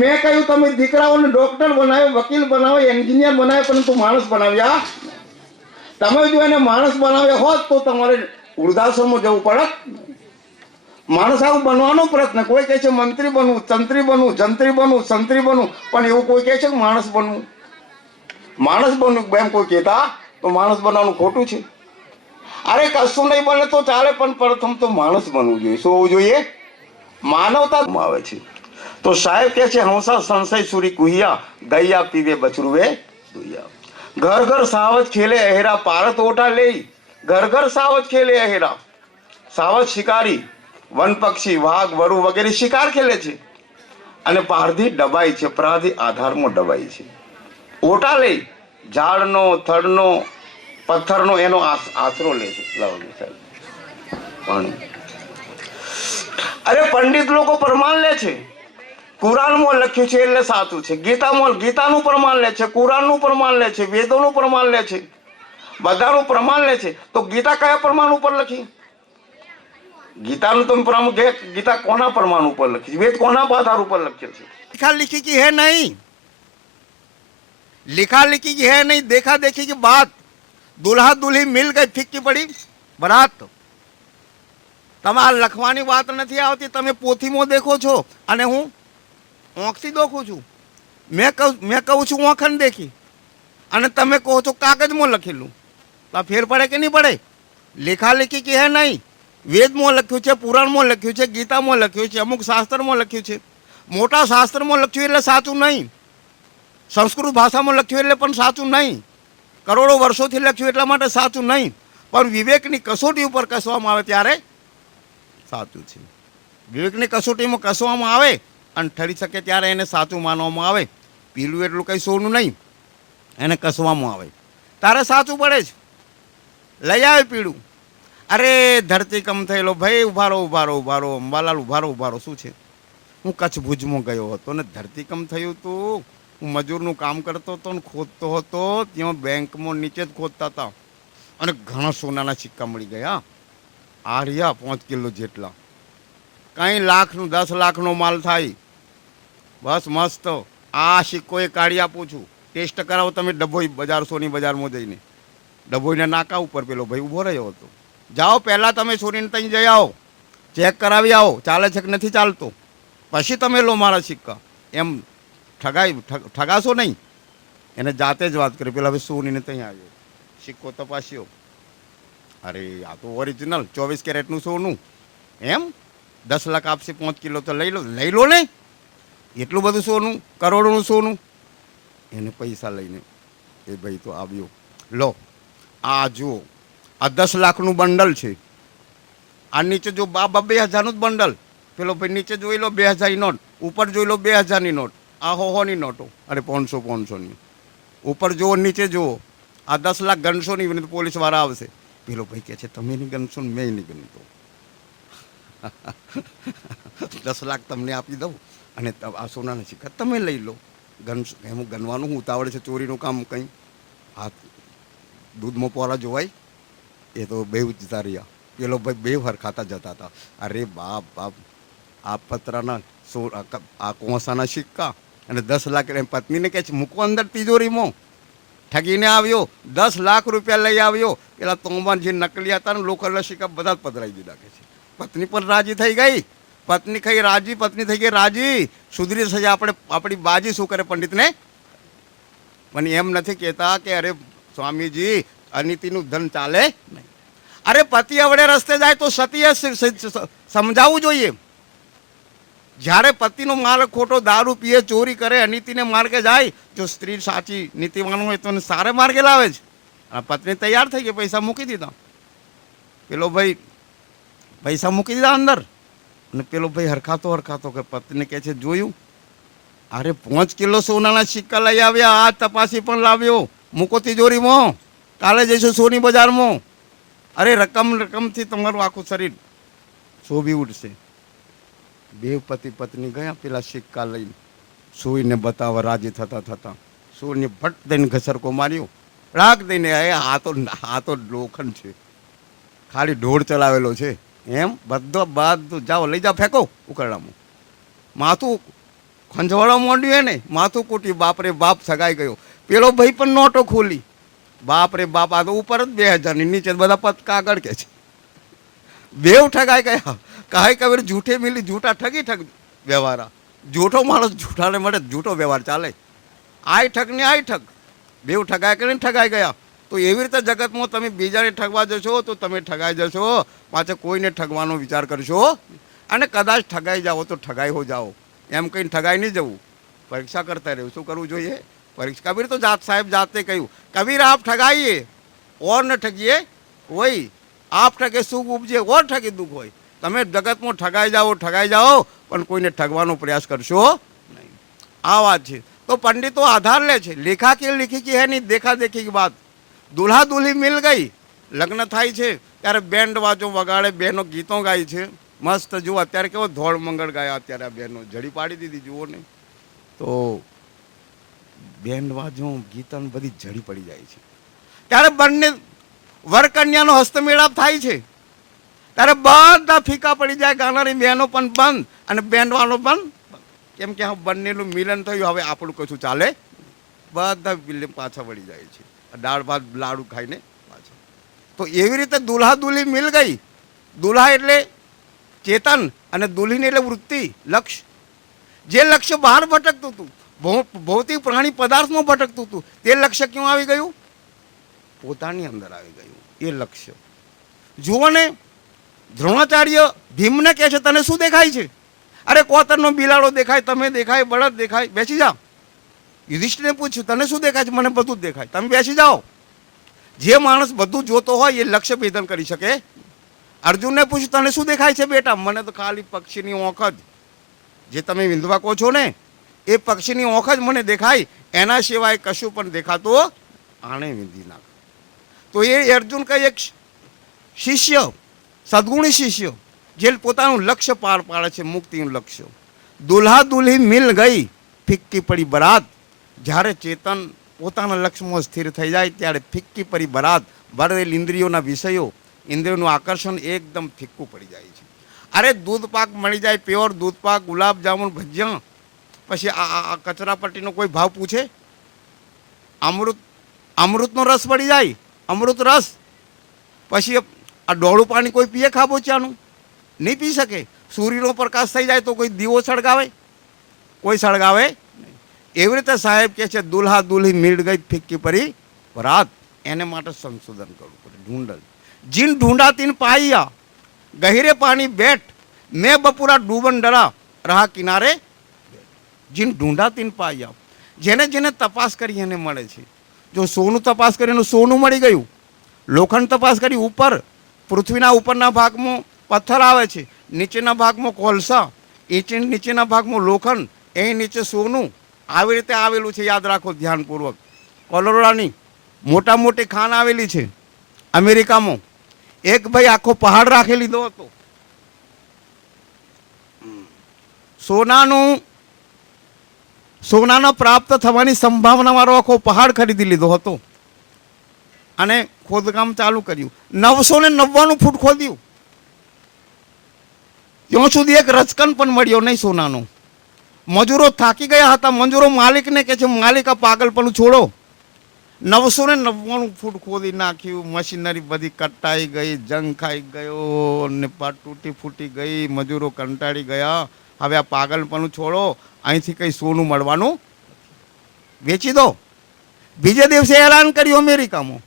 મેં કહ્યું તમે દીકરાઓને ડોક્ટર બનાવ્યો, વકીલ બનાવ્યો, એન્જિનિયર બનાવ્યો, પરંતુ માણસ બનાવ્યા. તમે જો એને માણસ બનાવ્યા હોત તો તમારે વૃદ્ધાશ્રમમાં જવું પડે. માણસ આવું બનવાનો પ્રયત્ન, કોઈ કહે છે મંત્રી બનવું, તંત્રી બનવું, જંત્રી બનવું, સંત્રી બનવું, પણ એવું કોઈ કહે છે કે માણસ બનવું એમ કોઈ કહેતા તો માણસ બનવાનું ખોટું છે. અરે કશું નહીં બને તો ચાલે, પણ પ્રથમ તો માણસ બનવું જોઈએ. શું હોવું જોઈએ? માનવતા આવે છે. તો સાહેબ કહે છે હંસા સંશય સુરી કુહિયા, ગૈયા પીવે બચરુવે દુહિયા. ઘર ઘર સાવજ ખેલે અહેરા, પારત ઓટા લે. ઘર ઘર સાવજ ખેલે અહેરા. સાવજ શિકારી, વન પક્ષી, વાઘ, વરુ વગેરે શિકાર ખેલે છે અને પારધી ડબાઈ છે, પરાધી આધારમાં ડબાઈ છે. ઓટા લે, ઝાડનો, થડનો, પથ્થરનો એનો આશરો લે છે. અરે પંડિત લોકો પ્રમાણ લે છે. કુરાનમાં લખ્યું છે એટલે સાચું છે. ગીતાનું પ્રમાણ લે છે, કુરાનનું પ્રમાણ લે છે, વેદોનું પ્રમાણ લે છે, બધાનું પ્રમાણ લે છે. તો ગીતા કયા પ્રમાણ ઉપર લખી? ગીતાનું તમે પ્રમાણ, ગીતા કોના પ્રમાણ ઉપર લખી? વેદ કોના આધાર ઉપર લખ્યો છે? लिखा लिखी की है नहीं, लिखा लिखी की है नहीं, देखा देखी की बात. दूल्हा दूल्ही मिल गई, ફિક્કી પડી બરાત. તમારે લખવાની વાત નથી આવતી, તમે પોથીમાં દેખો છો અને હું ઓંખથી દેખું છું. મેં કહું છું ઓંખને દેખી અને તમે કહો છો કાગજમાં લખેલું. તો ફેર પડે કે નહીં પડે? લેખા લેખી કે હે નહીં. વેદમાં લખ્યું છે, પુરાણમાં લખ્યું છે, ગીતામાં લખ્યું છે, અમુક શાસ્ત્રમાં લખ્યું છે. મોટા શાસ્ત્રમાં લખ્યું એટલે સાચું નહીં, સંસ્કૃત ભાષામાં લખ્યું એટલે પણ સાચું નહીં, કરોડો વર્ષોથી લખ્યું એટલા માટે સાચું નહીં. પણ વિવેકની કસોટી ઉપર કસવામાં આવે ત્યારે સાચું છે. વિવેકની કસોટીમાં કસવામાં આવે અને ઠરી શકે ત્યારે એને સાચું માનવામાં આવે. પીલું એટલું કંઈ સોનું નહીં, એને કસવામાં આવે તારે સાચું પડે છે. લઈ આવે પીળું. અરે ધરતી કમ થયેલો ભાઈ, ઉભારો અંબાલાલ, ઉભારો શું છે? હું કચ્છ ભુજમાં ગયો હતો ને ધરતીકંપ થયું હતું. હું મજૂરનું કામ કરતો હતો ને ખોદતો હતો. ત્યાં બેંકમાં નીચે જ ખોદતા હતા અને ઘણા સોનાના સિક્કા મળી ગયા. આ રહ્યા 5 કિલો જેટલા. કંઈ લાખનું 10 લાખનો માલ થાય. બસ મસ્ત. આ સિક્કો એ કાઢી આપું છું. ટેસ્ટ કરાવો તમે ડભોઈ બજાર, સોની બજારમાં જઈને. ડભોઈના નાકા ઉપર પેલો ભાઈ ઊભો રહ્યો હતો. જાઓ પહેલાં તમે સોનીને ત્યાં જઈ આવો, ચેક કરાવી આવો ચાલે છે કે નથી ચાલતો, પછી તમે લો મારા સિક્કા. એમ ઠગાશો નહીં. એને જાતે જ વાત કરી. પેલા હવે સોનીને ત્યાં આવ્યો, સિક્કો તપાસ્યો. અરે આ તો ઓરિજિનલ 24 કેરેટનું સોનું. એમ 10 લાખ આપશે, 5 કિલો તો લઈ લો ને. એટલું બધું સોનું, કરોડોનું સોનું. એને પૈસા લઈને એ ભાઈ તો આવ્યો. લો આ જુઓ, આ 10 લાખનું બંડલ છે. આ નીચે જો 2,000નું જ બંડલ. પેલો ભાઈ નીચે જોઈ લો 2,000ની નોટ, ઉપર જોઈ લો 2,000ની નોટ, આ 100ની નોટો. અરે 500ની ઉપર જુઓ, નીચે જુઓ. આ 10 લાખ ગણશો નહીં, તો પોલીસ વાળા આવશે. પેલો ભાઈ કહે છે તમે નહીં ગણશો ને મેં નહીં ગણતો. 10 લાખ તમને આપી દઉં અને આ સોનાના સિક્કા તમે લઈ લો. ગણશો એમ ગણવાનું હું ઉતાવળે છે, ચોરીનું કામ કંઈ. હાથ દૂધમાં પોરા જોવાય. એ તો બે જતા રહ્યા. પેલો ભાઈ બે હરખાતા જતા હતા. અરે બાપ બાપ, આ પતરાના આ કોસાના સિક્કા અને 10 લાખ. પત્નીને કહે છે મૂકો અંદર તિજોરીમાં. ઠગીને આવ્યો, 10 લાખ રૂપિયા લઈ આવ્યો. પેલા તોમવાન જે નકલી હતા ને લોકલના સિક્કા બધા જ પધરાઈ દીધા કે છે. પત્ની પણ રાજી થઈ ગઈ. પત્ની થઈ ગઈ રાજી. સુધરી સજા આપણી બાજી શું કરે પંડિતને. પણ એમ નથી કહેતા કે અરે સ્વામીજી અનિતિનું ધન ચાલે નહીં. અરે પતિ અવળે રસ્તે જાય તો સતીએ સમજાવવું જોઈએ. જ્યારે પતિનો માર્ગ ખોટો, દારૂ પીએ, ચોરી કરે, અનિતિને માર્ગે જાય, જો સ્ત્રી સાચી નીતિવાન હોય તો સારે માર્ગે લાવે છે. પત્ની તૈયાર થઈ ગઈ, પૈસા મૂકી દીધા. પેલો ભાઈ પૈસા મૂકી દીધા અંદર. અને પેલો ભાઈ હરખાતો કે પત્ની કહે છે જોયું, અરે 5 કિલો સોનાના સિક્કા લઈ આવ્યા. આ તપાસી પણ લાવ્યો. મૂકો તિજોરીમાં, કાલે જઈશું સોની બજારમાં. અરે રકમથી તમારું આખું શરીર શોભી ઉઠશે. બે પતિ પત્ની ગયા પેલા સિક્કા લઈને. સોઈને બતાવવા રાજી થતા સોઈને ભટ દઈને ઘસરકો માર્યો. રાખ દઈને આ તો લોખંડ છે, ખાલી ઢોળ ચલાવેલો છે. એમ બધું જાઓ લઈ જાઓ, ફેંકો ઉકરડામાં. માથું ખંજવાળા માંડ્યું ને, માથું કૂટ્યું. બાપરે બાપ સગાઈ ગયો. પેલો ભાઈ પણ નોટો ખોલી. બાપરે બાપ, આ તો ઉપર જ 2,000ની, નીચે બધા પત કાગળ કે છે. બેવ ઠગાઈ ગયા. કાંઈ કબીર જૂઠે મિલી જૂઠા ઠગ વ્યવહાર. જૂઠો માણસ જૂઠાને મળે, જૂઠો વ્યવહાર ચાલે. આય ઠગ ને આય ઠગ, બેવ ઠગાઈ કરીને ઠગાઈ ગયા. તો એવી રીતે જગતમાં તમે બીજાને ઠગવા જશો તો તમે ઠગાઈ જશો. પાછા કોઈને ઠગવાનો વિચાર કરશો અને કદાચ ઠગાઈ જાઓ તો ઠગાઈ હો જાઓ. એમ કહીને ઠગાઈ નહીં જવું. પરીક્ષા કરતા રહેવું. શું કરવું જોઈએ? પરીક્ષા. કબીર તો સાહેબ જાતે કહ્યું, કબીર આપ ઠગાઈએ ઓર ન ઠગીએ વહી, આપ ઠગે સુખ ઉપજે ઓર ઠગી દુઃખ હોય. તમે જગતમાં ઠગાઈ જાઓ પણ કોઈને ઠગવાનો પ્રયાસ કરશો નહીં. આ વાત છે. તો પંડિતો આધાર લે છે. લેખા કે લીખી કી હે નહીં, દેખા દેખી કી બાત. દુલ્હા દુલ્હી મિલ ગઈ, લગ્ન થાય છે ત્યારે બેન્ડ વાજો વગાડે, બહેનો ગીતો ગાય છે મસ્ત. જુઓ અત્યારે કેવો ધોળ મંગળ ગાયા. અત્યારે આ બહેનો જડી પાડી દીધી. જુઓ ને, તો બેન્ડ વાજો ગીતન બધી જડી પડી જાય છે. ત્યારે બંને વર કન્યાનો હસ્તમેળાપ થાય છે ત્યારે બધા ફીકા પડી જાય. ગાનારી બહેનો પણ બંધ અને બેન્ડ વાળો પણ. કેમ કે બંનેનું મિલન થયું. હવે આપણું કશું ચાલે. બધા બિલ્લે પાછા વળી જાય છે, દાળ ભાત લાડુ ખાઈને પાછા. તો એવી રીતે દુલ્હા દુલ્હી મિલ ગઈ. દુલ્હા એટલે ચેતન અને દુલ્હીને એટલે વૃત્તિ, લક્ષ્ય. જે લક્ષ્ય બહાર ભટકતું હતું, ભૌતિક પ્રાણી પદાર્થમાં ભટકતું હતું, તે લક્ષ્ય ક્યાં આવી ગયું? પોતાની અંદર આવી ગયું એ લક્ષ્ય. જુઓ ને, દ્રોણાચાર્ય ભીમને કહે છે તને શું દેખાય છે? અરે કોતરનો બિલાડો દેખાય, તમે દેખાય, બળદ દેખાય, બેસી જાઓ. યુધિષ્ઠિરને પૂછ્યું તને શું દેખાય છે? મને બધું જ દેખાય, તમે બેસી જાઓ. જે માણસ બધું જોતો હોય એ લક્ષ્ય ભેદન કરી શકે. અર્જુનને પૂછ્યું તને શું દેખાય છે બેટા? મને તો ખાલી પક્ષીની ઓંખ જ, જે તમે વિંધવા કહો છો ને એ પક્ષીની ઓંખ જ મને દેખાય, એના સિવાય કશું પણ દેખાતું આણે વિંધી નાખ. તો એ અર્જુન કઈ એક શિષ્ય, સદગુણી શિષ્ય, જે પોતાનું લક્ષ્ય પાર પાડે છે, મુક્તિનું લક્ષ્ય. દુલ્હા દુલ્હી મિલ ગઈ ફિક્કી પડી બરાત. જ્યારે ચેતન પોતાના લક્ષ્યમાં સ્થિર થઈ જાય ત્યારે ફિક્કી પડી બરાત. ભરેલ ઇન્દ્રિયોના વિષયો, ઇન્દ્રિયોનું આકર્ષણ એકદમ ફિક્કું પડી જાય છે. અરે દૂધ પાક મળી જાય, પ્યોર દૂધ પાક, ગુલાબ જામુન, ભજીયા, પછી આ કચરા પટ્ટીનો કોઈ ભાવ પૂછે? અમૃતનો રસ પડી જાય, અમૃત રસ. પછી આ ડોળું પાણી કોઈ પીએ ખાબોચિયાનું? નહીં પી શકે. સૂર્યનો પ્રકાશ થઈ જાય તો કોઈ દીવો સળગાવે? કોઈ સળગાવે નહીં. એવી રીતે સાહેબ કહે છે દુલ્હા દુલ્હી મિલ ગઈ ફિક્કી પરી બરાત. એને માટે સંશોધન કરવું પડે. ઢૂંઢલ જીન ઢૂંઢા તીન પાયા, ગહેરે પાણી બેઠ, મેં બપોરા ડૂબન ડરા, રહા કિનારે. જીન ઢૂંઢા તીન પાયા, જેને જેને તપાસ કરી એને મળે છે. જો સોનું તપાસ કરીને સોનું મળી ગયું, લોખંડ તપાસ કરી ઉપર પૃથ્વીના ઉપરના ભાગમાં પથ્થર આવે છે, નીચેના ભાગમાં કોલસા, નીચેના ભાગમાં લોખંડ, એ નીચે સોનું. આવી રીતે આવેલું છે, યાદ રાખો ધ્યાનપૂર્વક. કોલોરાડોની મોટા મોટી ખાણ આવેલી છે અમેરિકામાં. એક ભાઈ આખો પહાડ રાખી લીધો હતો સોનાનો પ્રાપ્ત થવાની સંભાવના વાળો આખો પહાડ ખરીદી લીધો હતો અને ખોદકામ ચાલુ કર્યું. 999 ફૂટ ખોદ્યું, ત્યાં સુધી એક રચકન પણ મળ્યો નહીં સોનાનો. મજૂરો થાકી ગયા હતા. મજૂરો માલિકને કહે છે માલિક આ પાગલપણું છોડો. 999 ફૂટ ખોદી નાખ્યું. મશીનરી બધી કટાઈ ગઈ, જંગ ખાઈ ગયો ને તૂટી ફૂટી ગઈ. મજૂરો કંટાળી ગયા. હવે આ પાગલપણું છોડો, અહીંથી કંઈ સોનું મળવાનું વેચી દો. બીજે દિવસે એલાન કર્યું અમેરિકામાં,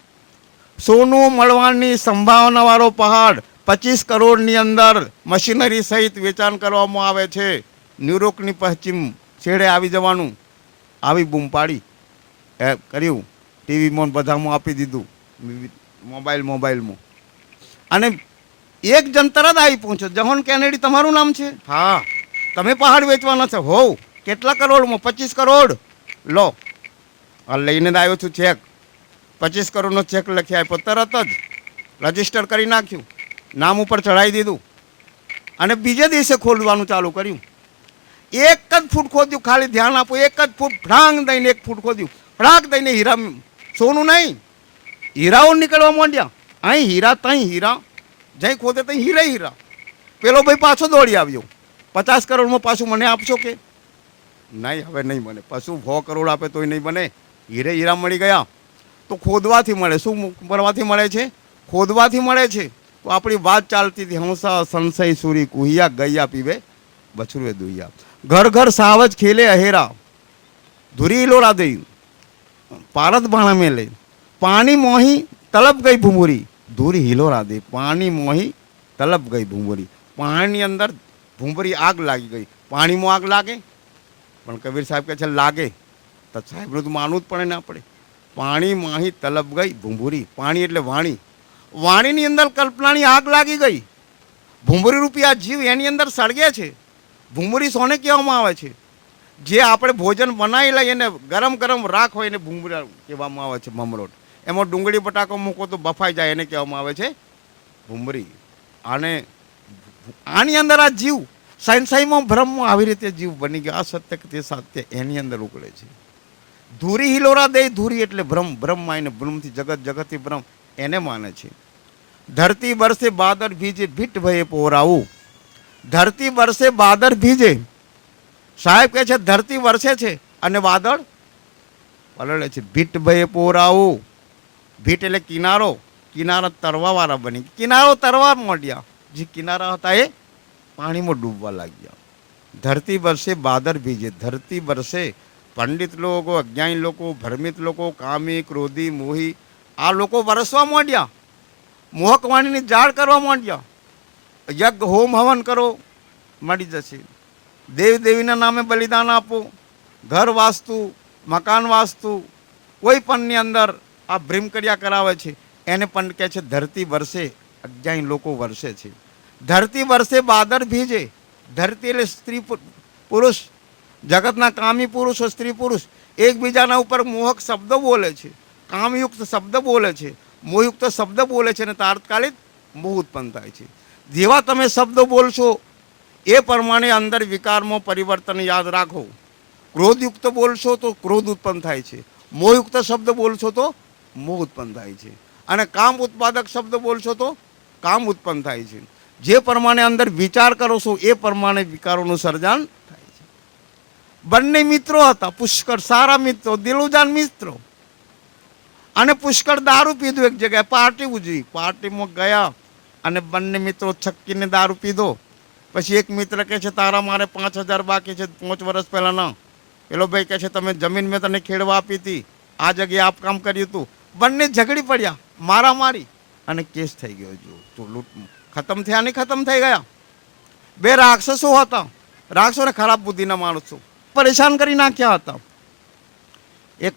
સોનું મળવાની સંભાવના વાળો પહાડ 25 કરોડની અંદર મશીનરી સહિત વેચાણ કરવામાં આવે છે. ન્યુયોર્કની પશ્ચિમ છેડે આવી જવાનું. આવી બૂમ પાડી કર્યું. ટીવીમાં બધામાં આપી દીધું, મોબાઈલમાં. અને એક જણ તરત આવી પહોંચ્યો. જહોન કેનેડી તમારું નામ છે? હા. તમે પહાડ વેચવાના છે? હોવ. કેટલા કરોડમાં? 25 કરોડ. લો, આ લઈને આવ્યો છું ચેક. 25 કરોડનો ચેક લખી આપ્યો. તરત જ રજીસ્ટર કરી નાખ્યું, નામ ઉપર ચડાવી દીધું અને બીજે દિવસે ખોદવાનું ચાલુ કર્યું. એક જ ફૂટ ખોદ્યું. ખાલી ધ્યાન આપો, એક જ ફૂટ. ફ્રાંગ દઈને 1 ફૂટ ખોદ્યું. ફ્રાંક દઈને હીરા, સોનું નહીં, હીરાઓ નીકળવા માંડ્યા. અહીં હીરા, તઅહીં હીરા, જઈ ખોદે તઈ હીરા. પેલો ભાઈ પાછો દોડી આવ્યો. 50 કરોડમાં પાછું મને આપશો કે? નહીં, હવે નહીં બને. પાછું 100 કરોડ આપે તોય નહીં બને. હીરા મળી ગયા. તો ખોદવાથી મળે. શું કરવાથી મળે છે? ખોદવાથી મળે છે. તો આપણી વાત ચાલતી હતી, હંસા સંશય સુરી કુહિયા, ગૈયા પીવે બછરુએ દુહિયા. ઘર ઘર સાવજ ખેલે અહેરા, ધુરી લોરા દઈ, પારદ બાણા મેલે, પાણી મોહી તલબ ગઈ ભૂમુરી, ધૂરી હિલોરા દે. પાણી મોહી તલબ ગઈ ભૂમુરી. પાણીની અંદર ભૂંભરી આગ લાગી ગઈ. પાણીમાં આગ લાગે? પણ કબીર સાહેબ કહે છે લાગે તો સાહેબનું તો માનવું જ પડે ને આપણે. પાણી માહી તલબ ગઈ ભૂંભરી. પાણી એટલે વાણી. વાણીની અંદર કલ્પનાની આગ લાગી ગઈ. ભૂંભરી રૂપી આ જીવ એની અંદર સળગે છે. ભૂંભરી સોને કહેવામાં આવે છે? જે આપણે ભોજન બનાવી લઈએ એને ગરમ રાખ હોય એને ભૂંભરી કહેવામાં આવે છે. મમરોટ, એમાં ડુંગળી બટાકો મૂકો તો બફાઈ જાય, એને કહેવામાં આવે છે ભૂંભરી. આની અંદર આ જીવ સાયન્સાઈમાં બ્રહ્મમાં આવી રીતે જીવ બની ગયો. આ સત્ય કે તે સાત્ય એની અંદર ઉકળે છે. ધૂરી હિલોરા દે. ધૂરી એટલે બ્રહ્મ. બ્રહ્મ એને બ્રહ્મથી જગત, જગતથી બ્રહ્મ, એને માને છે. ધરતી બરસે બાદર ભીજે, ભીટ ભયે પોરાવું. ધરતી બરસે બાદર ભીજે. સાહેબ કહે છે ધરતી વરસે છે અને વાદળ પલળે છે. ભીટ ભયે પોરાવું. ભીટ એટલે કિનારો. કિનારા તરવાવાળા બની. કિનારો તરવા માંડ્યા. જે કિનારા હતા એ પાણીમાં ડૂબવા લાગ્યા. ધરતી બરસે બાદર ભીજે. ધરતી બરસે. પંડિત લોકો, અજ્ઞાની લોકો, ભ્રમિત લોકો, કામી, ક્રોધી, મોહી, આ લોકો વરસવા માંડ્યા. મોહકવાણીની જાળ કરવા માંડ્યા. યજ્ઞ હોમ હવન કરો, મળી જશે. દેવ દેવીના નામે બલિદાન આપો. ઘર વાસ્તુ, મકાન વાસ્તુ, કોઈ પણની અંદર આ ભ્રીમકર્યા કરાવે છે. એને પણ કહે છે ધરતી વરસે. અજ્ઞાની લોકો વરસે છે. ધરતી વરસે બાદર ભીજે. ધરતી એટલે સ્ત્રી પુરુષ, જગતના કામી પુરુષ, સ્ત્રી પુરુષ એકબીજાના ઉપર મોહક શબ્દો બોલે છે. કામયુક્ત શબ્દ બોલે છે, મોહયુક્ત શબ્દ બોલે છે અને તાત્કાલિક મોહ ઉત્પન્ન થાય છે. જેવા તમે શબ્દો બોલશો એ પ્રમાણે અંદર વિકારમાં પરિવર્તન યાદ રાખો. ક્રોધયુક્ત બોલશો તો ક્રોધ ઉત્પન્ન થાય છે, મોહયુક્ત શબ્દ બોલશો તો મોહ ઉત્પન્ન થાય છે, અને કામ ઉત્પાદક શબ્દ બોલશો તો કામ ઉત્પન્ન થાય છે. જે પ્રમાણે અંદર વિચાર કરો છો એ પ્રમાણે વિકારોનું સર્જન થાય છે. બંને મિત્રો હતા, પુષ્કળ સારા મિત્રો, દિલુજાન મિત્રો, અને પુષ્કળ દારૂ પીધું. એક જગ્યાએ પાર્ટી ઉજવી, પાર્ટીમાં ગયા અને બંને મિત્રો છક્કીને દારૂ પીધો. પછી એક મિત્ર કહે છે તારા મારે 5,000 બાકી છે 5 વર્ષ પહેલાના. પેલો ભાઈ કહે છે તમે જમીન મેં તને ખેડવા આપી હતી, આ જગ્યાએ આપ કામ કર્યું હતું. બંને ઝઘડી પડ્યા, મારામારી, અને કેસ થઈ ગયો. જો તો લૂંટ ખતમ થયા નહીં, ખતમ થઈ ગયા. બે રાક્ષસો હતા, રાક્ષસો ખરાબ બુદ્ધિના માણસો પરેશાન કરી નાખ્યા હતા. એક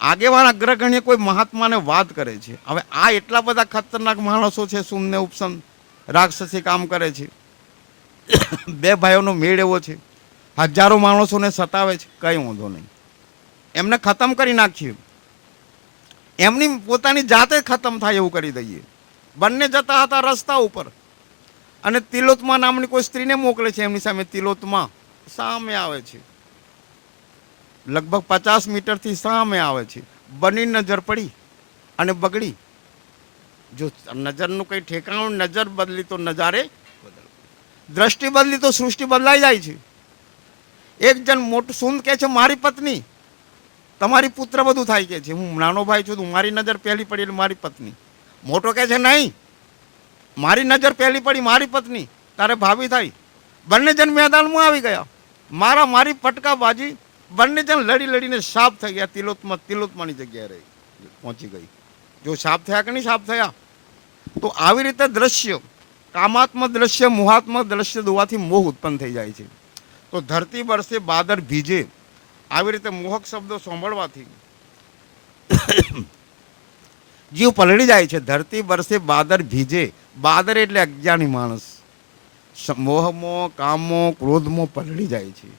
આગેવાન અગ્રગણ્ય કોઈ મહાત્માને વાત કરે છે, હવે આ એટલા બધા ખતરનાક માણસો છે, શૂન્ય ઉપસન રાક્ષસી કામ કરે છે. બે ભાઈઓનો મેળ એવો છે, હજારો માણસોને સતાવે છે, કંઈ વાંધો નહીં, એમને ખતમ કરી નાખીએ, એમની પોતાની જાતે ખતમ થાય એવું કરી દઈએ. બંને જતા હતા રસ્તા ઉપર અને તિલોત્મા નામની કોઈ સ્ત્રીને મોકલે છે. એમની સામે તિલોત્મા સામે આવે છે, લગભગ 50 મીટરથી સામે આવે છે. બંને નજર પડી અને બગડી. જો નજરનું કંઈ ઠેકાણું, નજર બદલી તો નજારે બદલ, દ્રષ્ટિ બદલી તો સૃષ્ટિ બદલાઈ જાય છે. એક જણ મોટું સુંદ કહે છે મારી પત્ની, તમારી પુત્ર બધું થાય કે છે, હું નાનો ભાઈ છું, મારી નજર પહેલી પડી એટલે મારી પત્ની. મોટો કહે છે નહીં, મારી નજર પહેલી પડી, મારી પત્ની, તારે ભાભી થાય. બંને જણ મેદાનમાં આવી ગયા, મારી પટકા બાજી. બંને જણ લડી લડીને સાપ થઈ ગયા. તિલોત્માની જગ્યાએ રહી પહોંચી ગઈ. જો સાપ થયા કે નહીં સાપ થયા. તો આવી રીતે દ્રશ્ય, કામાત્મક દ્રશ્ય, મોહાત્મક દ્રશ્ય જોવાથી મોહ ઉત્પન્ન થઈ જાય છે. તો ધરતી બરસે બાદર ભીજે, આવી રીતે મોહક શબ્દો સાંભળવાથી જીવ પલળી જાય છે. ધરતી બરસે બાદર ભીજે, બાદર એટલે અજ્ઞાની માણસ, મોહમાં, કામમાં, ક્રોધમાં પલળી જાય છે,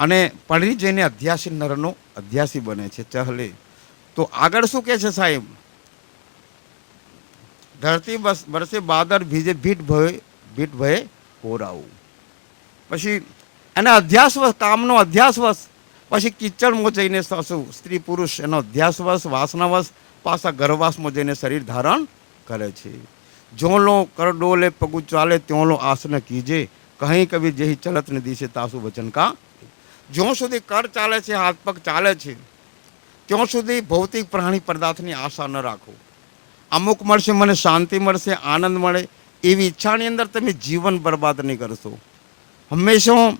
અને પલળી જઈને અધ્યાસી નરનો અધ્યાસી બને છે, ચહલે. તો આગળ શું કહે છે સાહેબ? ધરતી બરસે બાદર ભીજે, ભીટ ભયે કોરાવું. પછી એના અધ્યાસવશ, કામનો અધ્યાસવશ, પછી કિચડમાં જઈને સ્ત્રી પુરુષ એનો અધ્યાસવશ, વાસનાવશ પાછા ગર્ભવાસમાં જઈને શરીર ધારણ કરે છે. જોલો કર ડોલે પગુ ચાલે ત્યોલો આસન કીજે, કहीं કભી જેહી ચલત ને દિશે તાસુ વચન કા. જ્યાં સુધી કર ચાલે છે, હાથ પગ ચાલે છે, ત્યાં સુધી ભૌતિક પ્રાણી પદાર્થની આશા ન રાખો. અમુક મળશે, મને શાંતિ મળશે, આનંદ મળે, એવી ઈચ્છાની અંદર તમે જીવન બરબાદ નહીં કરશો. હંમેશા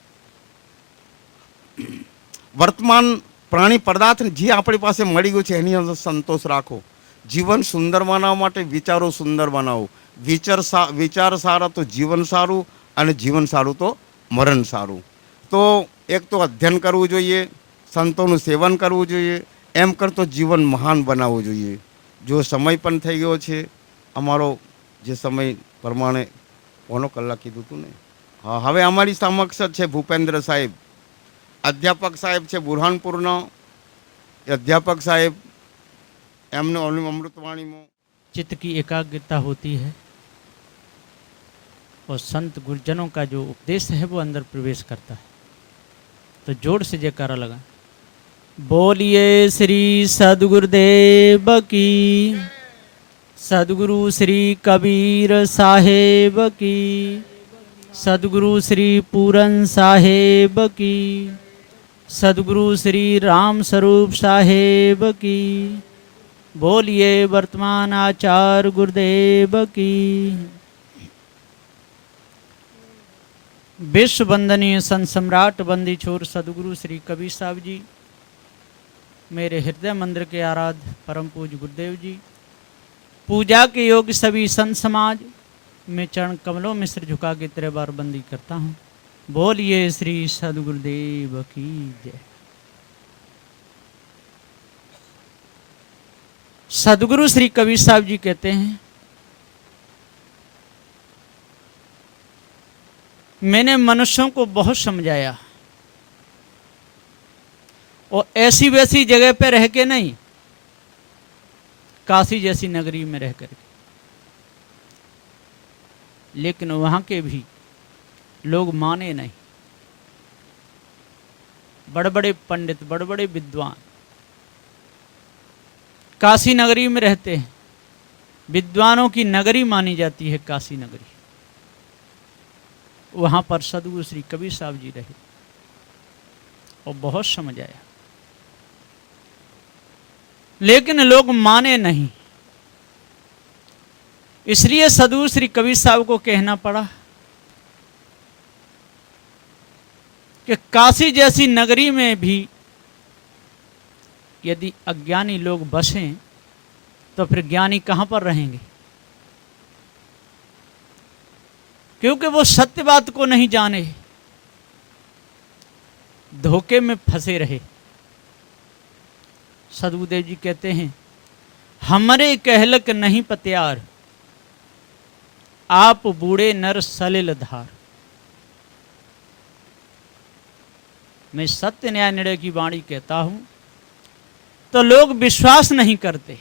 વર્તમાન પ્રાણી પદાર્થ જે આપણી પાસે મળી ગયું છે એની અંદર સંતોષ રાખો. જીવન સુંદર બનાવવા માટે વિચારો સુંદર બનાવો. વિચાર સારા તો જીવન સારું, અને જીવન સારું તો મરણ સારું. તો એક તો અધ્યયન કરવું જોઈએ, સંતોનું સેવન કરવું જોઈએ, એમ કરતો જીવન મહાન બનાવવું જોઈએ. જો સમય પણ થઈ ગયો છે અમારો, જે સમય પ્રમાણે કોનો કલાક કીધું હતું ને. હા, હવે અમારી સમક્ષ છે ભૂપેન્દ્ર સાહેબ, અધ્યાપક સાહેબ છે બુરહાનપુરના અધ્યાપક સાહેબ. એમને અમૃતવાણીમાં चित्त की एकाग्रता होती है और संत गुरुजनों का जो उपदेश है वो अंदर प्रवेश करता है. तो जोर से जयकारा लगा. बोलिए श्री सदगुरुदेव की, सदगुरु श्री कबीर साहेब की, सदगुरु श्री पूरन साहेब की, सदगुरु श्री राम स्वरूप साहेब की. बोलिए वर्तमान आचार्य गुरुदेव की. विश्व वंदनीय संत सम्राट बंदी छोर सदगुरु श्री कबीर साहब जी, मेरे हृदय मंदिर के आराध्य परम पूज्य गुरुदेव जी, पूजा के योग्य सभी संत समाज, मैं चरण कमलों में सिर झुका के तेरे बार बंदी करता हूँ. बोलिए श्री सदगुरुदेव की जय. सदगुरु श्री कबीर साहब जी कहते हैं, मैंने मनुष्यों को बहुत समझाया, और ऐसी वैसी जगह पे रह के नहीं, काशी जैसी नगरी में रह कर, लेकिन वहां के भी लोग माने नहीं। बड़े बड़े पंडित, बड़े बड़े विद्वान काशी नगरी में रहते हैं। विद्वानों की नगरी मानी जाती है काशी नगरी। वहां पर सदगुरु श्री कबीर साहब जी रहे और बहुत समझ आया, लेकिन लोग माने नहीं। इसलिए सदगुरु श्री कबीर साहब को कहना पड़ा कि काशी जैसी नगरी में भी यदि अज्ञानी लोग बसें तो फिर ज्ञानी कहां पर रहेंगे? क्योंकि वो सत्य बात को नहीं जाने, धोखे में फंसे रहे। सदगुरुदेव जी कहते हैं, हमरे कहलक नहीं पत्यार, आप बूढ़े नर सलिल धार। मैं सत्य न्याय निर्णय की वाणी कहता हूं तो लोग विश्वास नहीं करते,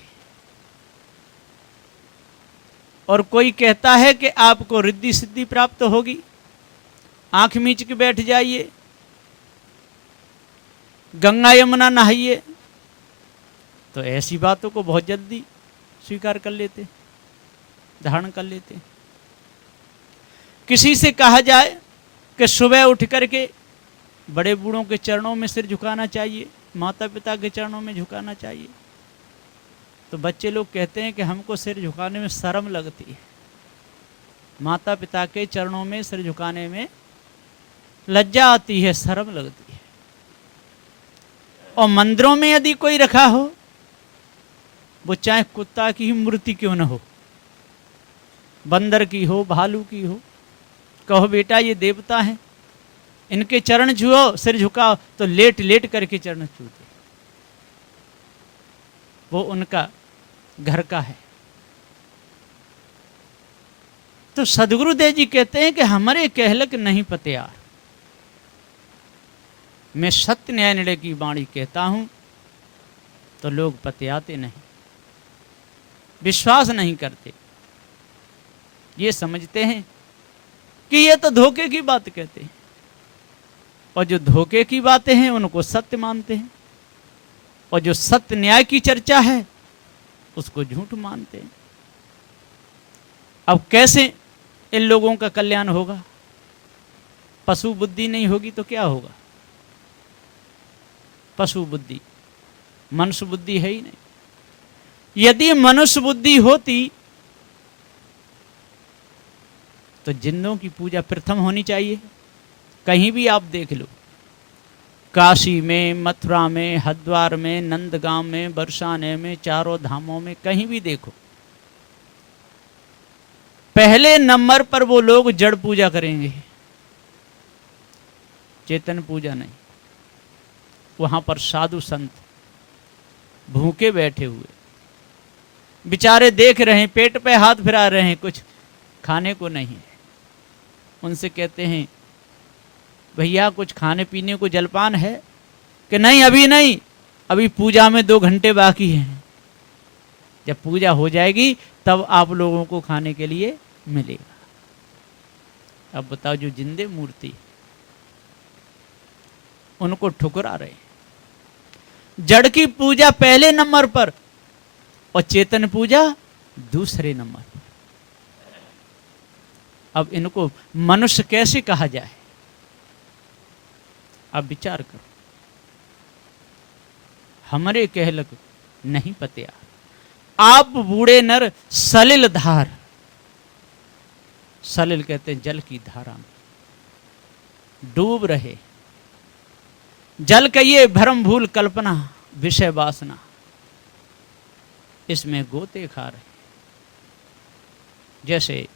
और कोई कहता है कि आपको रिद्धि सिद्धि प्राप्त होगी, आंख मीच के बैठ जाइए, गंगा यमुना नहाइए, तो ऐसी बातों को बहुत जल्दी स्वीकार कर लेते, धारण कर लेते। किसी से कहा जाए कि सुबह उठ करके बड़े बूढ़ों के चरणों में सिर झुकाना चाहिए, माता पिता के चरणों में झुकाना चाहिए, तो बच्चे लोग कहते हैं कि हमको सिर झुकाने में शर्म लगती है। माता पिता के चरणों में सिर झुकाने में लज्जा आती है, शर्म लगती है। और मंदिरों में यदि कोई रखा हो, वो चाहे कुत्ता की ही मूर्ति क्यों न हो, बंदर की हो, भालू की हो, कहो बेटा ये देवता हैं, इनके चरण छुओ, सिर झुकाओ, तो लेट लेट करके चरण छूते। वो उनका घर का है। तो सदगुरुदेव जी कहते हैं कि हमारे कहलक नहीं पत्यार, मैं सत्य न्याय निर्णय की वाणी कहता हूं तो लोग पत्याते नहीं, विश्वास नहीं करते। ये समझते हैं कि ये तो धोखे की बात कहते हैं, और जो धोखे की बातें हैं उनको सत्य मानते हैं, और जो सत्य न्याय की चर्चा है उसको झूठ मानते हैं। अब कैसे इन लोगों का कल्याण होगा? पशु बुद्धि नहीं होगी तो क्या होगा? पशु बुद्धि, मनुष्य बुद्धि है ही नहीं। यदि मनुष्य बुद्धि होती तो जिन्नों की पूजा प्रथम होनी चाहिए। कहीं भी आप देख लो, काशी में, मथुरा में, हरिद्वार में, नंदगांव में, बरसाने में, चारों धामों में, कहीं भी देखो, पहले नंबर पर वो लोग जड़ पूजा करेंगे, चेतन पूजा नहीं। वहां पर साधु संत भूखे बैठे हुए बेचारे देख रहे हैं, पेट पे हाथ फिरा रहे हैं, कुछ खाने को नहीं है। उनसे कहते हैं, भैया कुछ खाने पीने को जलपान है? कि नहीं, अभी नहीं, अभी पूजा में 2 घंटे बाकी हैं, जब पूजा हो जाएगी तब आप लोगों को खाने के लिए मिलेगा। अब बताओ, जो जिंदे मूर्ति उनको ठुकरा रहे, जड़ की पूजा पहले नंबर पर और चेतन पूजा दूसरे नंबर पर। अब इनको मनुष्य कैसे कहा जाए? अब विचार करो। हमारे कहलक नहीं पत्या, आप बूढ़े नर सलिल धार। सलिल कहते हैं जल की धारा में डूब रहे। जल कहिए भ्रम भूल कल्पना विषय वासना, इसमें गोते खा रहे। जैसे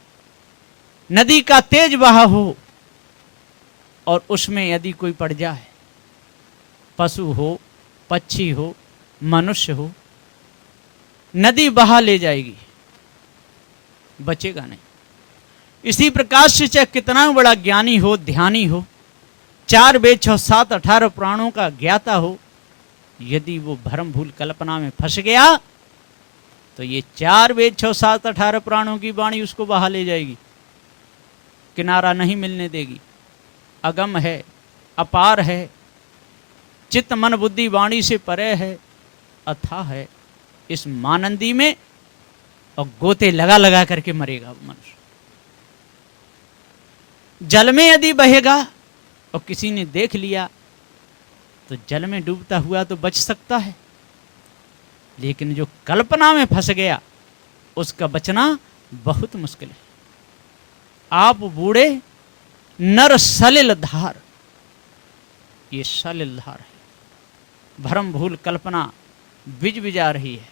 नदी का तेज बहाव हो और उसमें यदि कोई पड़ जाए, पशु हो, पक्षी हो, मनुष्य हो, नदी बहा ले जाएगी, बचेगा नहीं। इसी प्रकार से चाहे कितना बड़ा ज्ञानी हो, ध्यानी हो, 4 वेद 6 7 18 पुराणों का ज्ञाता हो, यदि वो भ्रम भूल कल्पना में फंस गया तो ये 4 वेद 6 7 18 पुराणों की वाणी उसको बहा ले जाएगी, किनारा नहीं मिलने देगी। अगम है, अपार है, चित्त मन बुद्धि वाणी से परे है, अथाह है। इस मानंदी में और गोते लगा लगा करके मरेगा वो मनुष्य। जल में यदि बहेगा और किसी ने देख लिया तो जल में डूबता हुआ तो बच सकता है, लेकिन जो कल्पना में फंस गया उसका बचना बहुत मुश्किल है। आप बूढ़े नर सलिल धार, ये सलिल धार है। भ्रम भूल कल्पना बिज बिजा रही है।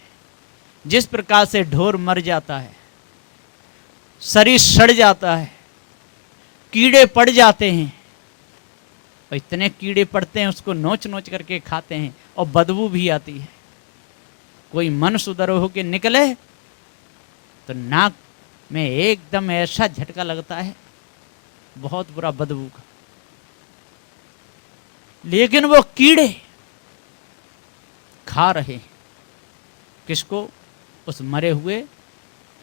जिस प्रकार से ढोर मर जाता है, शरीर सड़ जाता है, कीड़े पड़ जाते हैं, और इतने कीड़े पड़ते हैं उसको नोच नोच करके खाते हैं और बदबू भी आती है। कोई मनुष्य उधर होके निकले तो नाक में एकदम ऐसा झटका लगता है, बहुत बुरा बदबू का। लेकिन वो कीड़े खा रहे हैं किसको? उस मरे हुए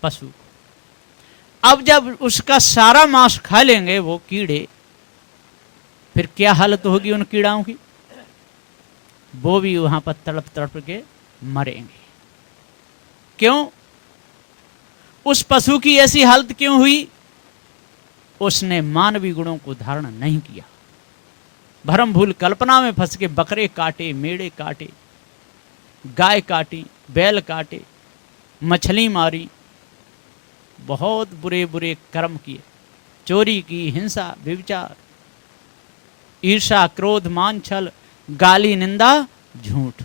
पशु को। अब जब उसका सारा मांस खा लेंगे वो कीड़े, फिर क्या हालत होगी उन कीड़ाओं की? वो भी वहां पर तड़प तड़प के मरेंगे। क्यों? उस पशु की ऐसी हालत क्यों हुई? उसने मानवीय गुणों को धारण नहीं किया। भ्रम भूल कल्पना में फंस के बकरे काटे, मेढ़े काटे, गाय काटी, बैल काटे, मछली मारी, बहुत बुरे बुरे कर्म किए, चोरी की, हिंसा, व्यभिचार, ईर्षा, क्रोध, मान, छल, गाली, निंदा, झूठ,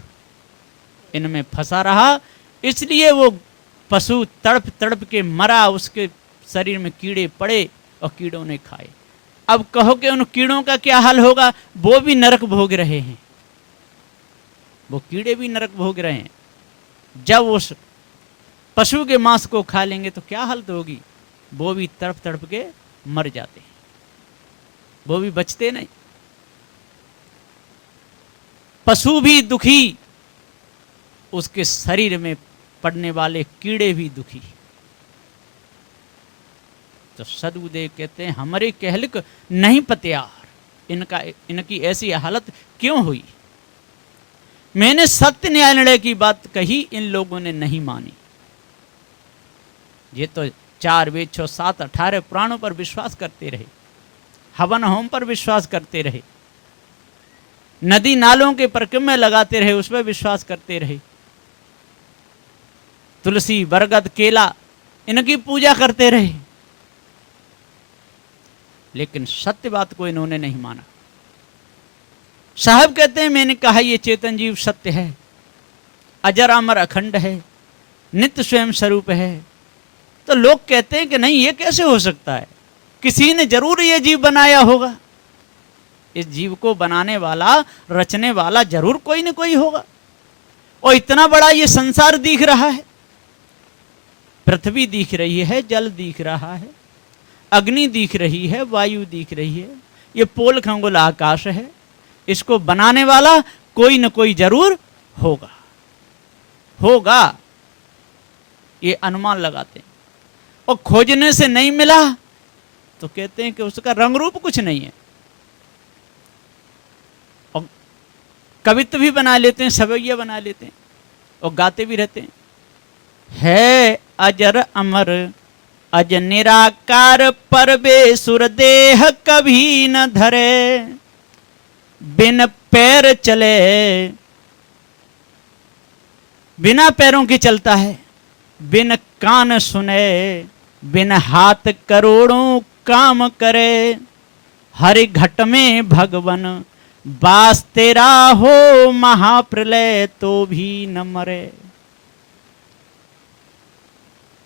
इनमें फंसा रहा। इसलिए वो पशु तड़प तड़प के मरा, उसके शरीर में कीड़े पड़े और कीड़ों ने खाए। अब कहो कि उन कीड़ों का क्या हाल होगा? वो भी नरक भोग रहे हैं, वो कीड़े भी नरक भोग रहे हैं। जब उस पशु के मांस को खा लेंगे तो क्या हालत होगी? वो भी तड़प तड़प के मर जाते हैं, वो भी बचते नहीं। पशु भी दुखी, उसके शरीर में पड़ने वाले कीड़े भी दुखी। तो सदगुरुदेव कहते हैं हमारे कहलिक नहीं पत्यार, इनकी ऐसी हालत क्यों हुई? मैंने सत्य न्याय निर्णय की बात कही, इन लोगों ने नहीं मानी। ये तो 4 वेद 6 7 18 पुराणों पर विश्वास करते रहे, हवन होम पर विश्वास करते रहे, नदी नालों के परिक्रम लगाते रहे, उस पर विश्वास करते रहे, तुलसी, बरगद, केला, इनकी पूजा करते रहे, लेकिन सत्य बात को इन्होंने नहीं माना। साहब कहते हैं मैंने कहा ये चेतन जीव सत्य है, अजर अमर अखंड है, नित्य स्वयं स्वरूप है। तो लोग कहते हैं कि नहीं, ये कैसे हो सकता है? किसी ने जरूर ये जीव बनाया होगा। इस जीव को बनाने वाला, रचने वाला जरूर कोई न कोई होगा। और इतना बड़ा ये संसार दिख रहा है, पृथ्वी दिख रही है, जल दिख रहा है, अग्नि दिख रही है, वायु दिख रही है, ये पोल खंगुल आकाश है। इसको बनाने वाला कोई न कोई जरूर होगा, होगा, ये अनुमान लगाते हैं। और खोजने से नहीं मिला तो कहते हैं कि उसका रंग रूप कुछ नहीं है। और कवित्व भी बना लेते हैं, सवैया बना लेते हैं और गाते भी रहते हैं, है अजर अमर अज निराकार परमेश्वर देह कभी न धरे, बिन पैर चले, बिना पैरों के चलता है, बिन कान सुने, बिन हाथ करोड़ों काम करे, हरि घट में भगवन बास तेरा हो, महाप्रलय तो भी न मरे।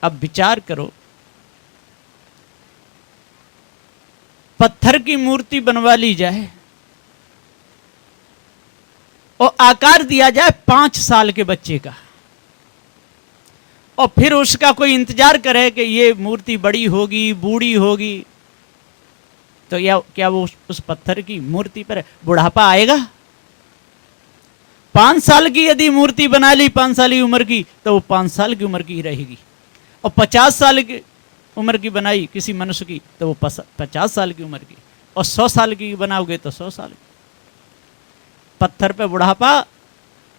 अब विचार करो, पत्थर की मूर्ति बनवा ली जाए और आकार दिया जाए 5 साल के बच्चे का, और फिर उसका कोई इंतजार करे कि ये मूर्ति बड़ी होगी, बूढ़ी होगी, तो या क्या वो उस पत्थर की मूर्ति पर बुढ़ापा आएगा? 5 साल की यदि मूर्ति बना ली 5 साल की उम्र की, तो वो 5 साल की उम्र की ही रहेगी। और 50 साल की उम्र की बनाई किसी मनुष्य की, तो वो 50 साल की उम्र की। और 100 साल की बनाओगे तो 100 साल की। पत्थर पे बुढ़ापा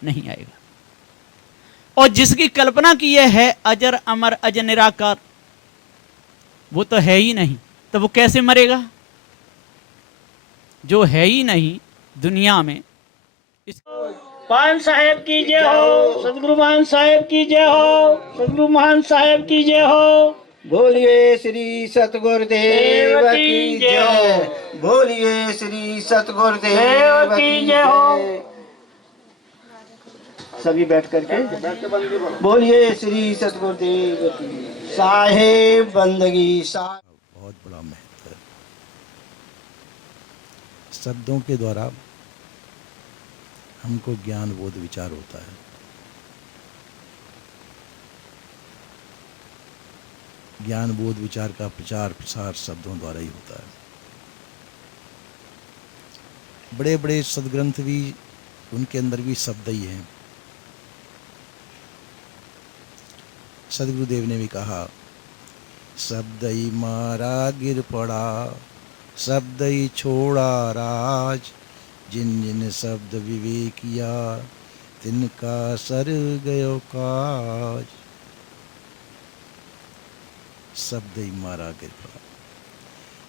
नहीं आएगा। और जिसकी कल्पना की है अजर अमर अज निराकार, वो तो है ही नहीं, तो वो कैसे मरेगा? जो है ही नहीं दुनिया में। पान साहेब की जय हो, सदगुरु मान साहेब की जय हो, सदगुरु मान साहेब की जय हो। बोलिए श्री सतगुरुदेव की जय। बोलिए श्री सतगुरुदेव की जय। सभी बैठ करके बोलिए श्री सतगुरुदेव की। साहेब बंदगी बहुत बड़ा महत्व है। शब्दों के द्वारा हमको ज्ञान बोध विचार होता है। ज्ञान बोध विचार का प्रचार प्रसार शब्दों द्वारा ही होता है। बड़े बड़े सदग्रंथ भी, उनके अंदर भी शब्द ही हैं। सदगुरुदेव ने भी कहा, शब्द ही मारा गिर पड़ा, शब्द ही छोड़ा राज, जिन जिन शब्द विवेकिया, तिनका सर गयो काज। शब्द ही मारा गिर पड़ा।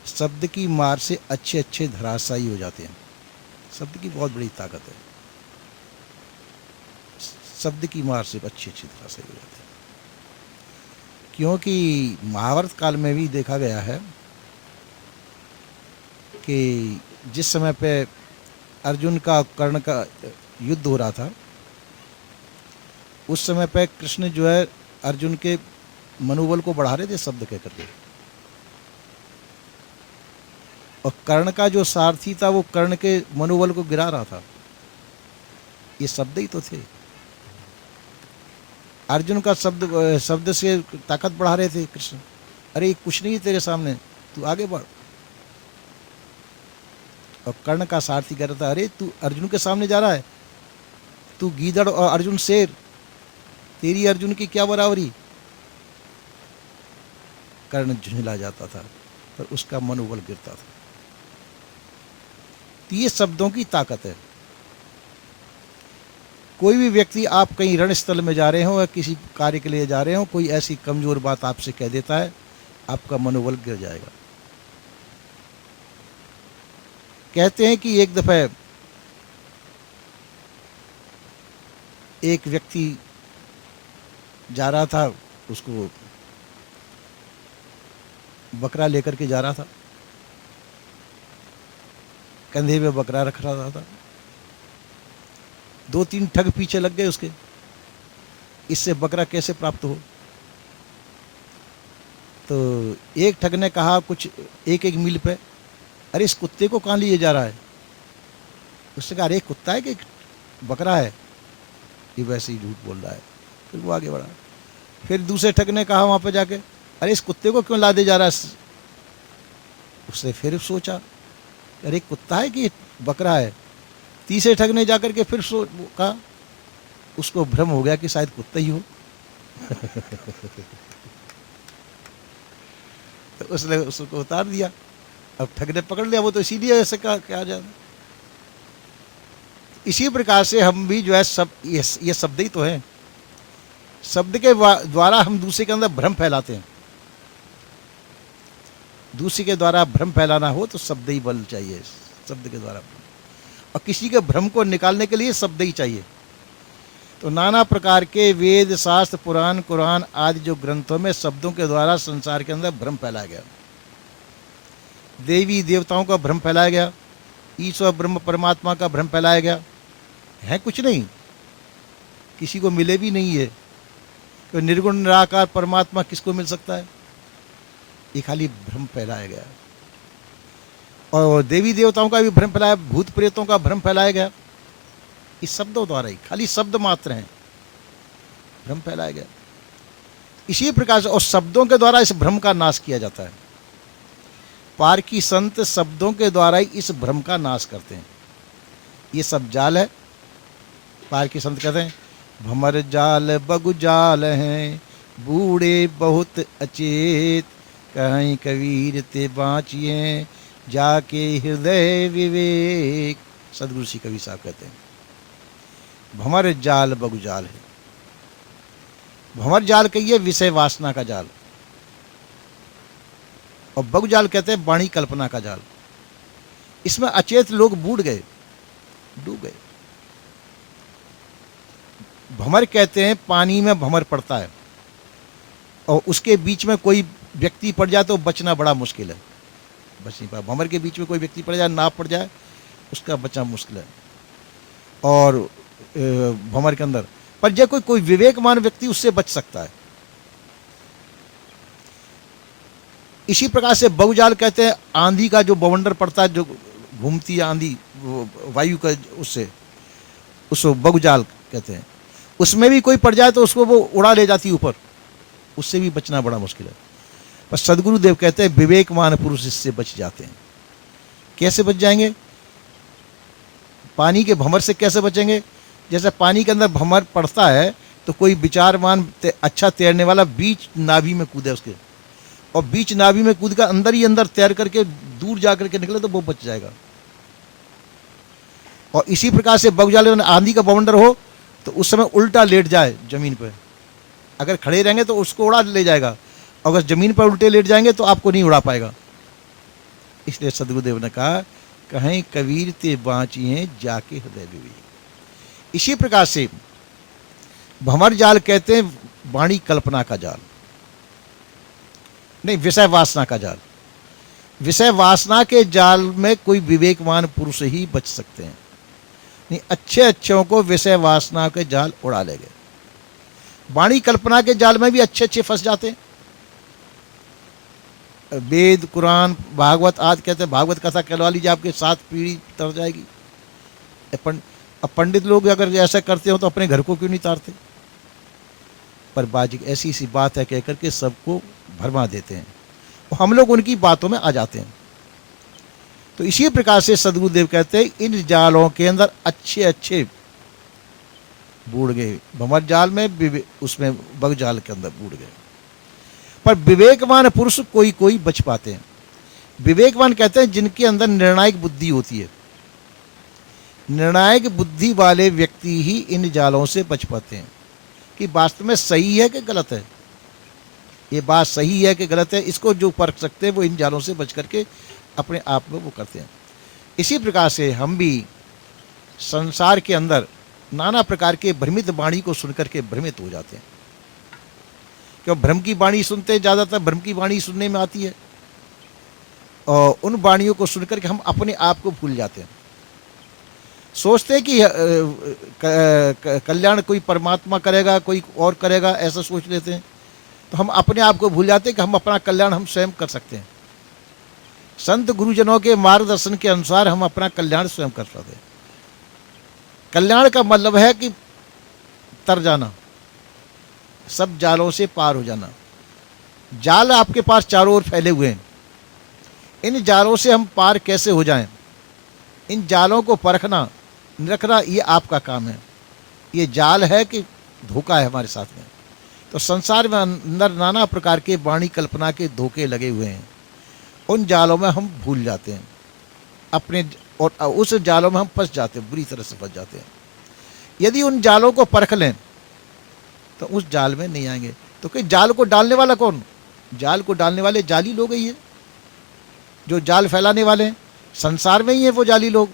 शब्द की मार से अच्छे अच्छे धराशायी हो जाते हैं। शब्द की बहुत बड़ी ताकत है। शब्द की मार से अच्छे अच्छे धराशायी हो जाते हैं। क्योंकि महाभारत काल में भी देखा गया है कि जिस समय पे अर्जुन का कर्ण का युद्ध हो रहा था, उस समय पे कृष्ण जो है अर्जुन के मनोबल को बढ़ा रहे थे शब्द कह करके। और कर्ण का जो सारथी था वो कर्ण के मनोबल को गिरा रहा था। ये शब्द ही तो थे। अर्जुन का शब्द से ताकत बढ़ा रहे थे कृष्ण। अरे कुछ नहीं तेरे सामने, तू आगे बढ़। और कर्ण का सारथी कह रहा था, अरे तू अर्जुन के सामने जा रहा है, तू गीदड़ और अर्जुन शेर, तेरी अर्जुन की क्या बराबरी। कर्ण झुंझला जाता था, पर उसका मनोबल गिरता था। तो ये शब्दों की ताकत है। कोई भी व्यक्ति, आप कहीं रणस्थल में जा रहे हो या किसी कार्य के लिए जा रहे हो, कोई ऐसी कमजोर बात आपसे कह देता है, आपका मनोबल गिर जाएगा। कहते हैं कि एक दफे एक व्यक्ति जा रहा था, उसको बकरा लेकर के जा रहा था, कंधे पे बकरा रख रहा था। 2-3 ठग पीछे लग गए उसके, इससे बकरा कैसे प्राप्त हो। तो एक ठग ने कहा कुछ 1-1 मील पे, अरे इस कुत्ते को कहाँ लिए जा रहा है। उसने कहा, अरे कुत्ता है कि बकरा है, ये वैसे ही झूठ बोल रहा है। फिर वो आगे बढ़ा। फिर दूसरे ठग ने कहा वहाँ पे जाके, अरे इस कुत्ते को क्यों लादे जा रहा है। उसने फिर सोचा, अरे कुत्ता है कि बकरा है। तीसरे ठग ने जाकर के फिर कहा, उसको भ्रम हो गया कि शायद कुत्ता ही हो। तो उसने उसको उतार दिया। अब ठग ने पकड़ लिया, वो तो इसीलिए ऐसे क्या जाए। इसी प्रकार से हम भी जो है सब ये शब्द ही तो है। शब्द के द्वारा हम दूसरे के अंदर भ्रम फैलाते हैं। दूसरे के द्वारा भ्रम फैलाना हो तो शब्द ही बल चाहिए, शब्द के द्वारा। और किसी के भ्रम को निकालने के लिए शब्द ही चाहिए। तो नाना प्रकार के वेद शास्त्र पुराण कुरान आदि जो ग्रंथों में शब्दों के द्वारा संसार के अंदर भ्रम फैलाया गया। देवी देवताओं का भ्रम फैलाया गया, ईश्वर ब्रह्म परमात्मा का भ्रम फैलाया गया। है कुछ नहीं, किसी को मिले भी नहीं है। तो निर्गुण निराकार परमात्मा किसको मिल सकता है। ये खाली भ्रम फैलाया गया। और देवी देवताओं का भी भ्रम फैलाया, भूत प्रेतों का भ्रम फैलाया गया। इस शब्दों द्वारा ही, खाली शब्द मात्र हैं, भ्रम फैलाया गया। इसी प्रकार से और शब्दों के द्वारा इस भ्रम का नाश किया जाता है। पारकी संत शब्दों के द्वारा ही इस भ्रम का नाश करते हैं। ये सब जाल है। पारकी संत कहते हैं, भमर जाल बगु जाल हैं, बूढ़े बहुत अचेत, कहीं कबीर ते बाँचिए, जाके हृदय विवेक। सदगुरु श्री कबीर साहब कहते हैं भंवर जाल बगु जाल है। भंवर जाल कहिए विषय वासना का जाल, और बगु जाल कहते हैं वाणी कल्पना का जाल। इसमें अचेत लोग बूढ़ गए, डूब गए। भंवर कहते हैं पानी में भंवर पड़ता है और उसके बीच में कोई व्यक्ति पड़ जाए तो बचना बड़ा मुश्किल है, बच नहीं पाए। भंवर के बीच में कोई व्यक्ति पड़ जाए, नाव पड़ जाए, उसका बचना मुश्किल है। और भंवर के अंदर पर जब कोई विवेकमान व्यक्ति उससे बच सकता है। इसी प्रकार से बहुजाल कहते हैं आंधी का जो बवंडर पड़ता है, जो घूमती है आंधी वायु का, उससे उसको बहुजाल कहते हैं। उसमें भी कोई पड़ जाए तो उसको वो उड़ा ले जाती ऊपर, उससे भी बचना बड़ा मुश्किल है। पर सदगुरुदेव कहते हैं विवेकमान पुरुष इससे बच जाते हैं। कैसे बच जाएंगे? पानी के भंवर से कैसे बचेंगे? जैसे पानी के अंदर भंवर पड़ता है तो कोई विचारमान अच्छा तैरने वाला बीच नाभि में कूदे उसके, और बीच नाभि में कूद कर अंदर ही अंदर तैर करके दूर जा करके निकले तो वो बच जाएगा। और इसी प्रकार से बहुजाल में आंधी का बवंडर हो तो उस समय उल्टा लेट जाए जमीन पर, अगर खड़े रहेंगे तो उसको उड़ा ले जाएगा, अगर जमीन पर उल्टे लेट जाएंगे तो आपको नहीं उड़ा पाएगा। इसलिए सदगुरुदेव ने कहा कहीं कबीर ते बाँचिए जाके हृदय विवेक। इसी प्रकार से भंवर जाल कहते हैं वाणी कल्पना का जाल, नहीं विषय वासना का जाल। विषय वासना के जाल में कोई विवेकवान पुरुष ही बच सकते हैं, नहीं अच्छे अच्छों को विषय वासना के जाल उड़ा ले गए। वाणी कल्पना के जाल में भी अच्छे अच्छे फंस जाते हैं। वेद कुरान भागवत आदि कहते हैं भागवत कथा कहलवा लीजिए आपके 7 पीढ़ी तर जाएगी। अब पंडित लोग अगर ऐसा करते हो तो अपने घर को क्यों नहीं तारते? पर बाजी ऐसी सी बात है कहकर के सबको भरमा देते हैं, तो हम लोग उनकी बातों में आ जाते हैं। तो इसी प्रकार से सदगुरुदेव कहते हैं इन जालों के अंदर अच्छे अच्छे बूढ़ गए। भंवर जाल में उसमें बग जाल के अंदर बूढ़ गए। पर विवेकवान पुरुष कोई कोई बच पाते हैं। विवेकवान कहते हैं जिनके अंदर निर्णायक बुद्धि होती है। निर्णायक बुद्धि वाले व्यक्ति ही इन जालों से बच पाते हैं कि वास्तव में सही है कि गलत है, ये बात सही है कि गलत है, इसको जो परख सकते हैं वो इन जालों से बच करके अपने आप में वो करते हैं। इसी प्रकार से हम भी संसार के अंदर नाना प्रकार के भ्रमित वाणी को सुनकर के भ्रमित हो जाते हैं। क्यों? भ्रम की वाणी सुनते हैं, ज़्यादातर भ्रम की वाणी सुनने में आती है, और उन वाणियों को सुनकर के हम अपने आप को भूल जाते हैं। सोचते हैं कि कल्याण कोई परमात्मा करेगा, कोई और करेगा, ऐसा सोच लेते हैं। तो हम अपने आप को भूल जाते हैं कि हम अपना कल्याण हम स्वयं कर सकते हैं। संत गुरुजनों के मार्गदर्शन के अनुसार हम अपना कल्याण स्वयं कर सकते हैं। कल्याण का मतलब है कि तर जाना, सब जालों से पार हो जाना। जाल आपके पास चारों ओर फैले हुए हैं, इन जालों से हम पार कैसे हो जाएं? इन जालों को परखना निरखना ये आपका काम है। ये जाल है कि धोखा है हमारे साथ में। तो संसार में अंदर नाना प्रकार के वाणी कल्पना के धोखे लगे हुए हैं, उन जालों में हम भूल जाते हैं अपने, और उस जालों में हम फंस जाते हैं, बुरी तरह से फंस जाते हैं। यदि उन जालों को परख लें तो उस जाल में नहीं आएंगे। तो कि जाल को डालने वाला कौन? जाल को डालने वाले जाली लोग ही हैं, जो जाल फैलाने वाले हैं। संसार में ही है वो जाली लोग,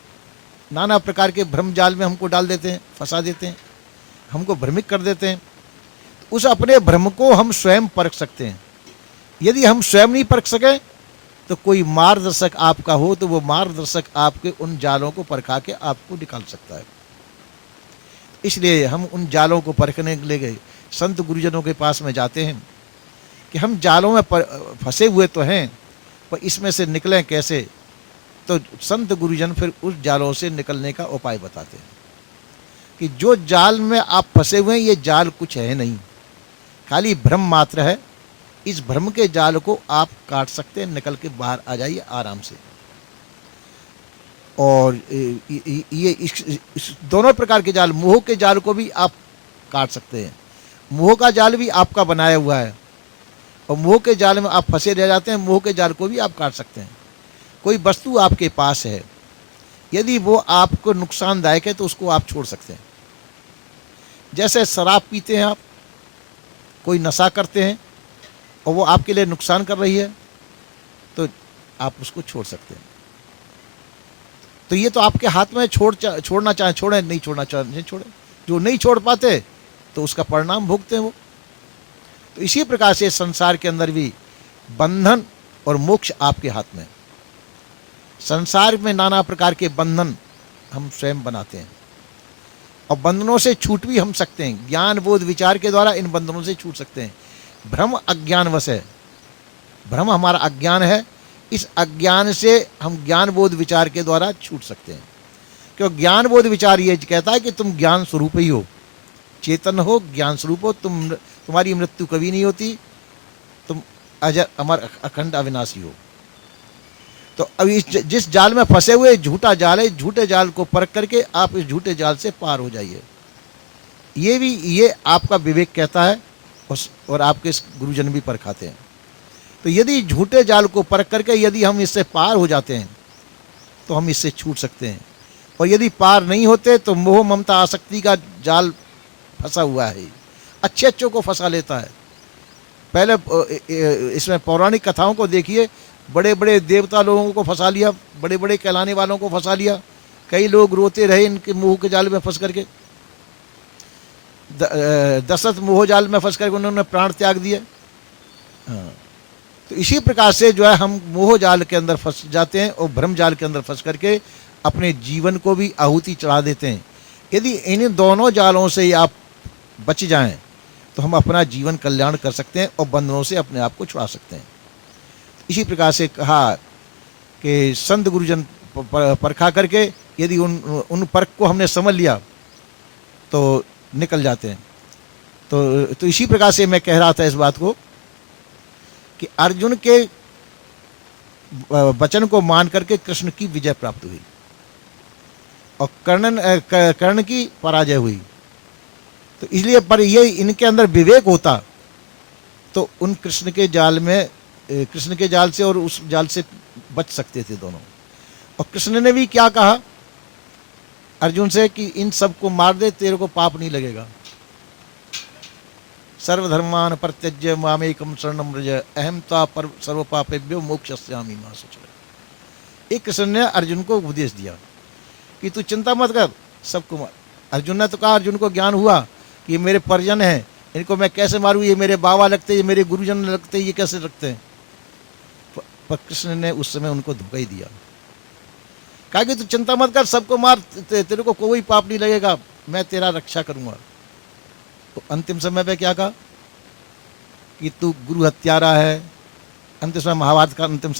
नाना प्रकार के भ्रम जाल में हमको डाल देते हैं, फंसा देते हैं, हमको भ्रमित कर देते हैं। उस अपने भ्रम को हम स्वयं परख सकते हैं। यदि हम स्वयं नहीं परख सके तो कोई मार्गदर्शक आपका हो तो वो मार्गदर्शक आपके उन जालों को परखा के आपको निकाल सकता है। इसलिए हम उन जालों को परखने के लिए संत गुरुजनों के पास में जाते हैं कि हम जालों में फंसे हुए तो हैं, पर इसमें से निकलें कैसे? तो संत गुरुजन फिर उस जालों से निकलने का उपाय बताते हैं कि जो जाल में आप फंसे हुए हैं ये जाल कुछ है नहीं, खाली भ्रम मात्र है। इस भ्रम के जाल को आप काट सकते हैं, निकल के बाहर आ जाइए आराम से। और ये इस दोनों प्रकार के जाल, मोह के जाल को भी आप काट सकते हैं। मोह का जाल भी आपका बनाया हुआ है, और मोह के जाल में आप फंसे रह जाते हैं, मोह के जाल को भी आप काट सकते हैं। कोई वस्तु आपके पास है, यदि वो आपको नुकसानदायक है तो उसको आप छोड़ सकते हैं। जैसे शराब पीते हैं आप, कोई नशा करते हैं और वो आपके लिए नुकसान कर रही है तो आप उसको छोड़ सकते हैं। तो ये तो आपके हाथ में, छोड़ना चाहे छोड़े, नहीं छोड़ना चाहे नहीं छोड़े। जो नहीं छोड़ पाते तो उसका परिणाम भोगते हैं वो। तो इसी प्रकार से संसार के अंदर भी बंधन और मोक्ष आपके हाथ में। संसार में नाना प्रकार के बंधन हम स्वयं बनाते हैं और बंधनों से छूट भी हम सकते हैं। ज्ञान बोध विचार के द्वारा इन बंधनों से छूट सकते हैं। भ्रम अज्ञानवश है, भ्रम हमारा अज्ञान है। इस अज्ञान से हम ज्ञान बोध विचार के द्वारा छूट सकते हैं। क्योंकि ज्ञान बोध विचार ये कहता है कि तुम ज्ञान स्वरूप ही हो, चेतन हो, ज्ञान स्वरूप हो, तुम्हारी मृत्यु कभी नहीं होती, तुम अजर अमर अखंड अविनाशी हो। तो अब इस जिस जाल में फंसे हुए झूठा जाल है, झूठे जाल को परख करके आप इस झूठे जाल से पार हो जाइए। ये आपका विवेक कहता है और आपके गुरुजन भी परखाते हैं। तो यदि झूठे जाल को परख करके यदि हम इससे पार हो जाते हैं तो हम इससे छूट सकते हैं। और यदि पार नहीं होते तो मोह ममता आसक्ति का जाल फंसा हुआ है, अच्छे अच्छों को फंसा लेता है। पहले इसमें पौराणिक कथाओं को देखिए, बड़े बड़े देवता लोगों को फंसा लिया, बड़े बड़े कहलाने वालों को फंसा लिया। कई लोग रोते रहे इनके मोह के जाल में फंस करके। दशरथ मोह जाल में फंस करके उन्होंने प्राण त्याग दिए। हाँ, तो इसी प्रकार से जो है हम मोह जाल के अंदर फंस जाते हैं और भ्रम जाल के अंदर फंस करके अपने जीवन को भी आहुति चढ़ा देते हैं। यदि इन दोनों जालों से आप बच जाएं तो हम अपना जीवन कल्याण कर सकते हैं और बंधनों से अपने आप को छुड़ा सकते हैं। इसी प्रकार से कहा कि संत गुरुजन परखा करके यदि उन परख को हमने समझ लिया तो निकल जाते हैं। तो इसी प्रकार से मैं कह रहा था इस बात को कि अर्जुन के वचन को मान करके कृष्ण की विजय प्राप्त हुई और कर्ण की पराजय हुई। तो इसलिए पर ये इनके अंदर विवेक होता तो उन कृष्ण के जाल से और उस जाल से बच सकते थे दोनों। और कृष्ण ने भी क्या कहा अर्जुन से कि इन सबको मार दे, तेरे को पाप नहीं लगेगा। सर्वधर्मान परित्यज्य मामेकम शरणम व्रज अहम त्वा सर्व पापेभ्यो मोक्षयिष्यामि मा शुचि। एक कृष्ण ने अर्जुन को उपदेश दिया कि तू चिंता मत कर, सबको मार। अर्जुन ने तो कहा, अर्जुन को ज्ञान हुआ कि ये मेरे परिजन हैं, इनको मैं कैसे मारूं, ये मेरे बाबा लगते, ये मेरे गुरुजन लगते, ये कैसे लगते हैं। पर कृष्ण ने उस समय उनको धोखा ही दिया, कहा कि तू चिंता मत कर, सबको मार, तेरे को कोई पाप नहीं लगेगा, मैं तेरा रक्षा करूंगा। तो अंतिम समय पे क्या कहा कि तू गुरु हत्यारा है। अंतिम समय महाभारत का अंतिम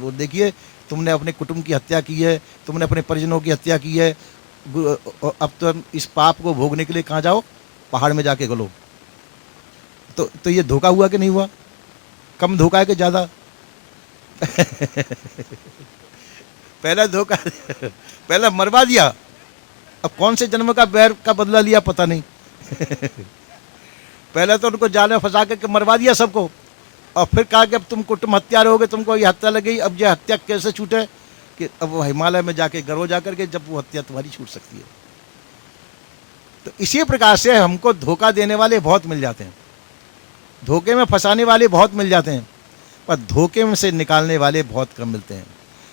वो देखिए, तुमने अपने कुटुंब की हत्या की है, तुमने अपने परिजनों की हत्या की है, अब तो इस पाप को भोगने के लिए कहाँ जाओ, पहाड़ में जाके गलो। तो ये धोखा हुआ कि नहीं हुआ? कम धोखा है कि ज़्यादा? पहला धोखा, पहला मरवा दिया, अब कौन से जन्म का बैर का बदला लिया पता नहीं। पहले तो उनको जाल में फंसा के मरवा दिया सबको, और फिर कहा कि अब तुम कुटुंब हत्यारे हो गए, तुमको ये हत्या लगी, अब ये हत्या कैसे छूटे कि अब वो हिमालय में जाके गरो जा करके जब वो हत्या तुम्हारी छूट सकती है। तो इसी प्रकार से हमको धोखा देने वाले बहुत मिल जाते हैं, धोखे में फंसाने वाले बहुत मिल जाते हैं, पर धोखे में से निकालने वाले बहुत कम मिलते हैं।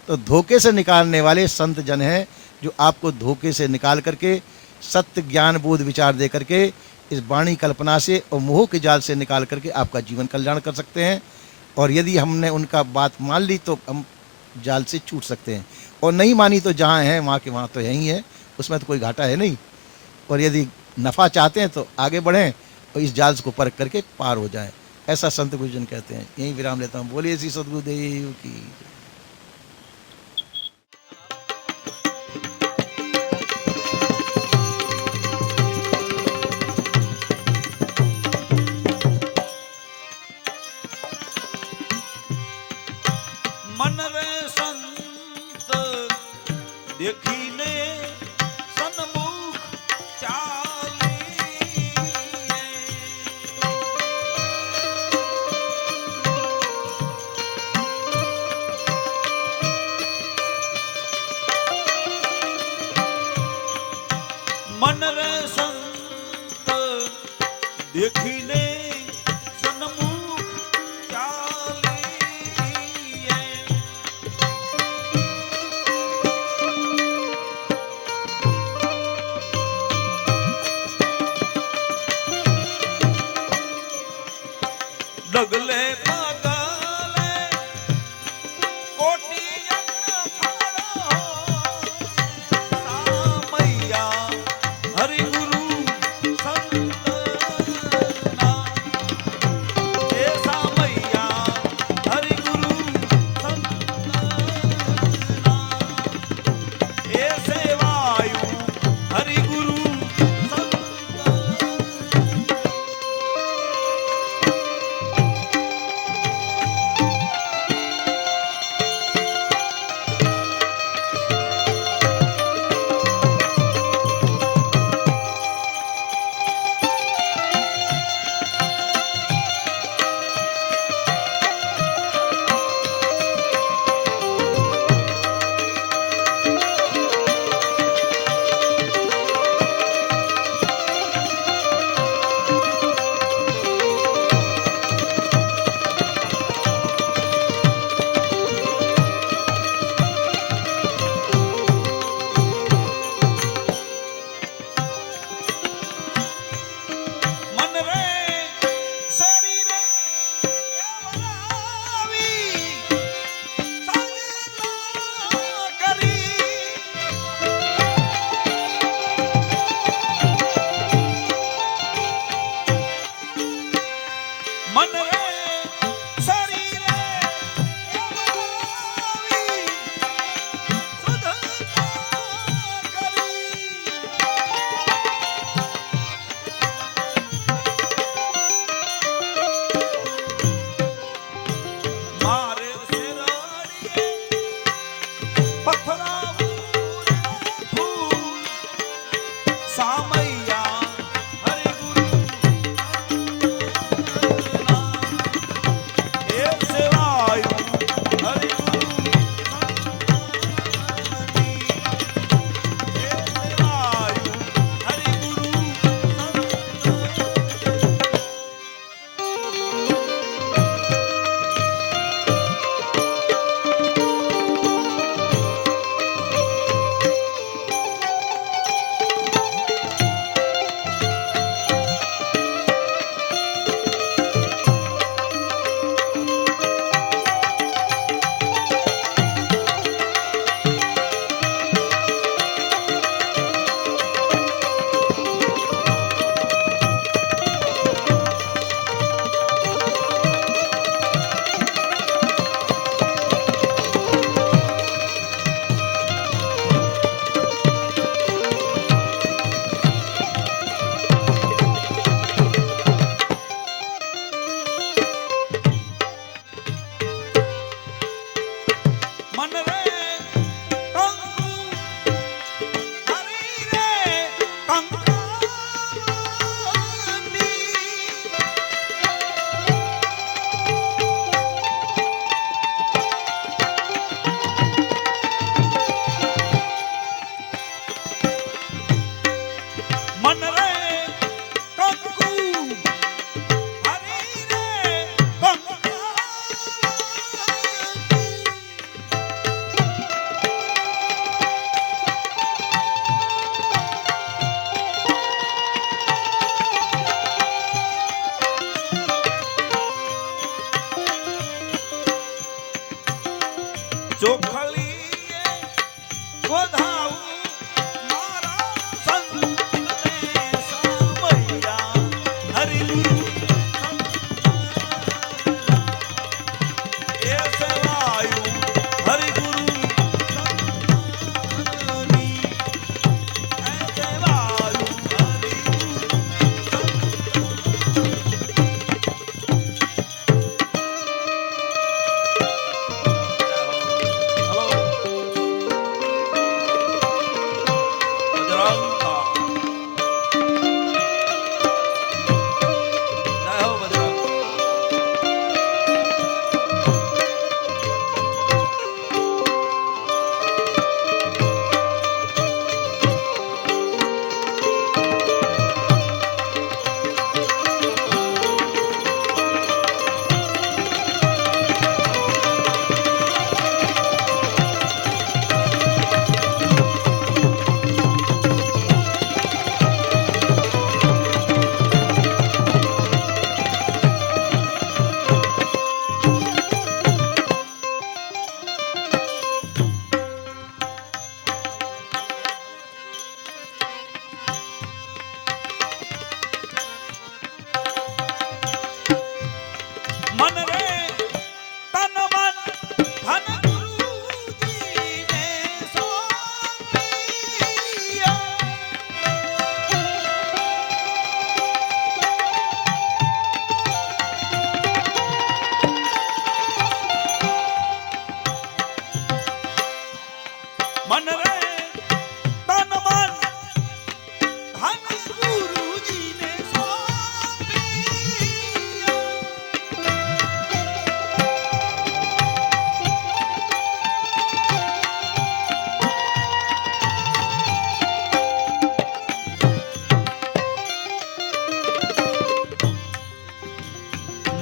तो धोखे से निकालने वाले संत जन हैं जो आपको धोखे से निकाल करके सत्य ज्ञान बोध विचार दे करके इस वाणी कल्पना से और मोह के जाल से निकाल करके आपका जीवन कल्याण कर सकते हैं। और यदि हमने उनका बात मान ली तो हम जाल से छूट सकते हैं, और नहीं मानी तो जहाँ है वहाँ के वहाँ तो यहीं है, उसमें तो कोई घाटा है नहीं। और यदि नफ़ा चाहते हैं तो आगे बढ़ें और इस जाल को परख करके पार हो जाएं, ऐसा संत गुरुजन कहते हैं। यहीं विराम लेता हूँ। बोलिए श्री सद्गुरुदेव की। मन रे संत देखीने सन्मुख चाली, દેખીને સન્મુખ ચાલીએ. ડગલે પગલે કોટી અન્ન ફળો, સામૈયા હરિગુરુ સંતના. એ સામૈયા હરિગુરુ સંતના. એ સેવાયું હરિગુરુ સંતના.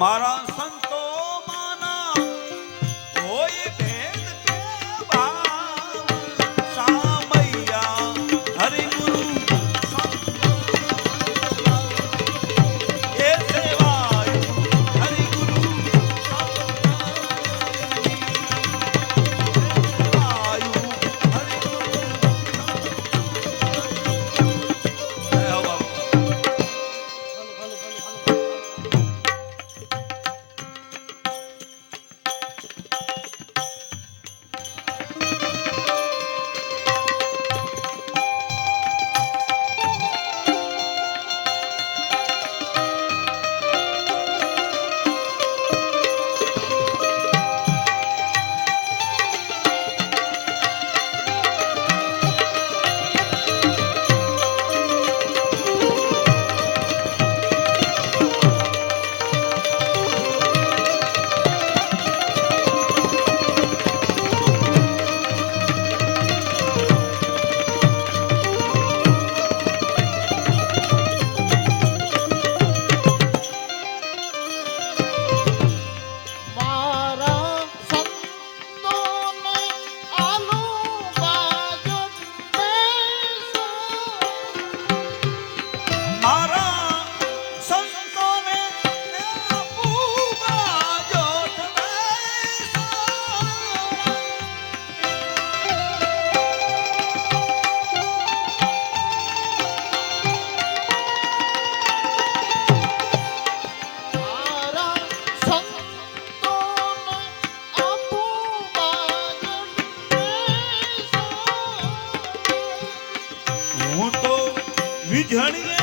મારા સંતો માના કોઈ ભેદ કે ભાવ સામૈયા હરિ ગુરુ એ સેવાયું હરિ ગુરુ સેવાયું હરિ ગુરુ જય હો બાપુ. મારા સંતોને આપું બાજોઠ બેસા. હું તો વિજણીએ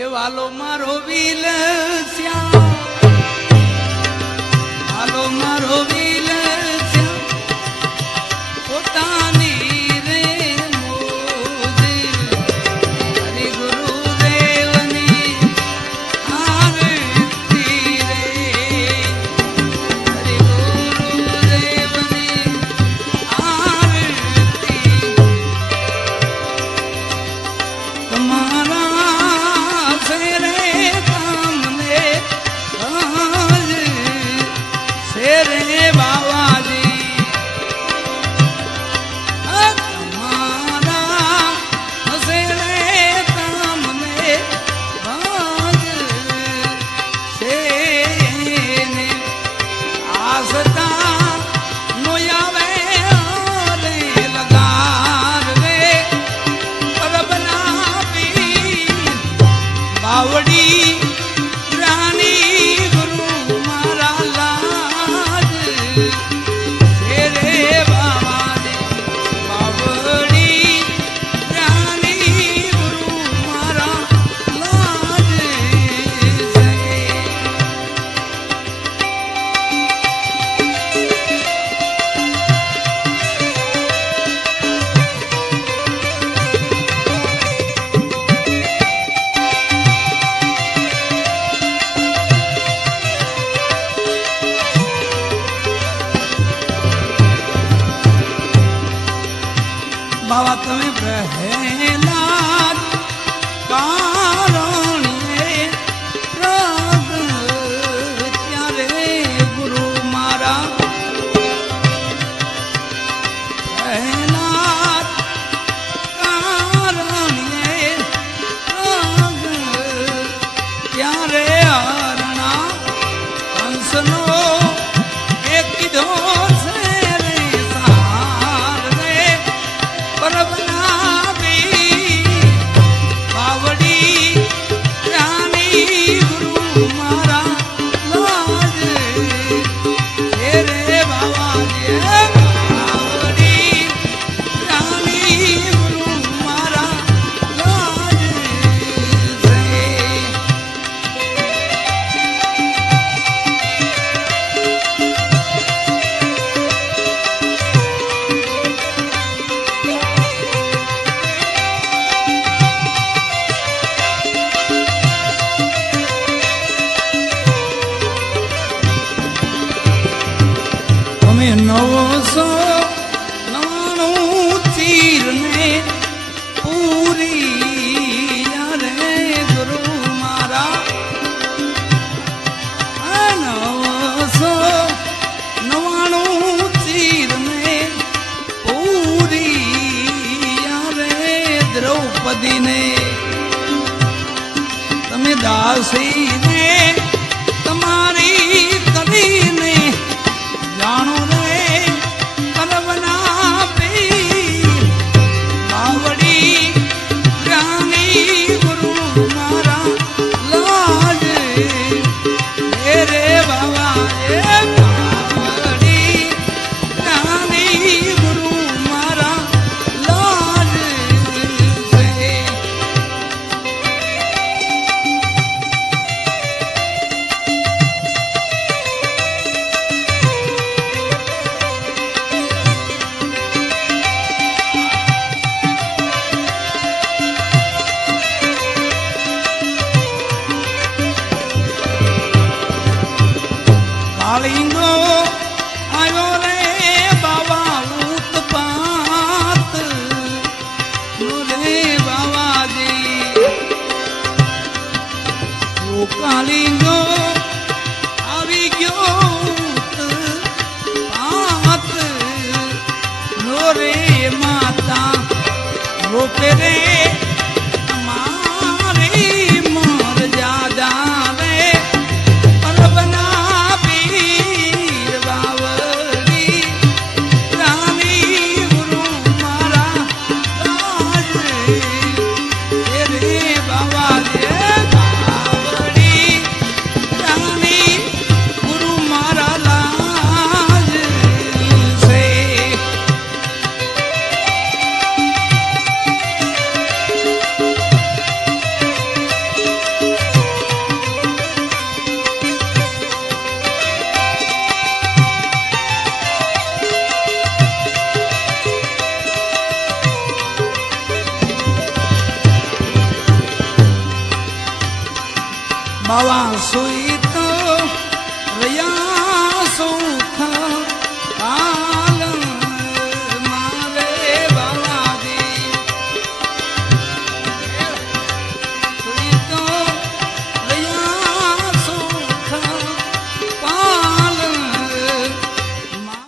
એ વાલો મારો વીલ શ્યામ, વાલો મારો વીલ શ્યામ, પોતાની રે મોજી હરિ ગુરુદેવની આરતી રે, હરિ ગુરુદેવની આરતી. તમારા શેરે કામને આજ શેરે બાવાજી, તમારા શેરે કામને આજ શેને આસતા નો આવે રે લગાર રે પરબના પીર બાવડી રાણી ગુરુ મારા લાજ શેરે બાવાજી, બાવડી રાણી ગુરુ મારા લાજ છે. બાવા તમે પ્રહેલાદ કારણે પ્રગટ્યા રે ગુરુ મારા, તમે 999 ચીરને પૂરી રે ગુરુ મારા 999 ચીરને પૂરી રે દ્રૌપદીને તમે દાસીને તમારી કરીને જાણો રે કરવના પીર બાવડી રાની ગુરુ મારા લાજ રે બાબા એ બાવડી રાની ગુરુ મારા લાજ છે કાલિંગો આવ્યો રે બાબા ઉત્પાત રે બાવાજી ઓ કાલિંગો આવી ગયો ઉત્પાત રે માતા રોપે રે અમારી મોર જાજા રે પરબના પીર બાવડી રાની ગુરુ મારા લાજ રે બાબા રે બાવડી રાની ગુરુ મારા લાજ છે બાવા સુઈ તો રહ્યા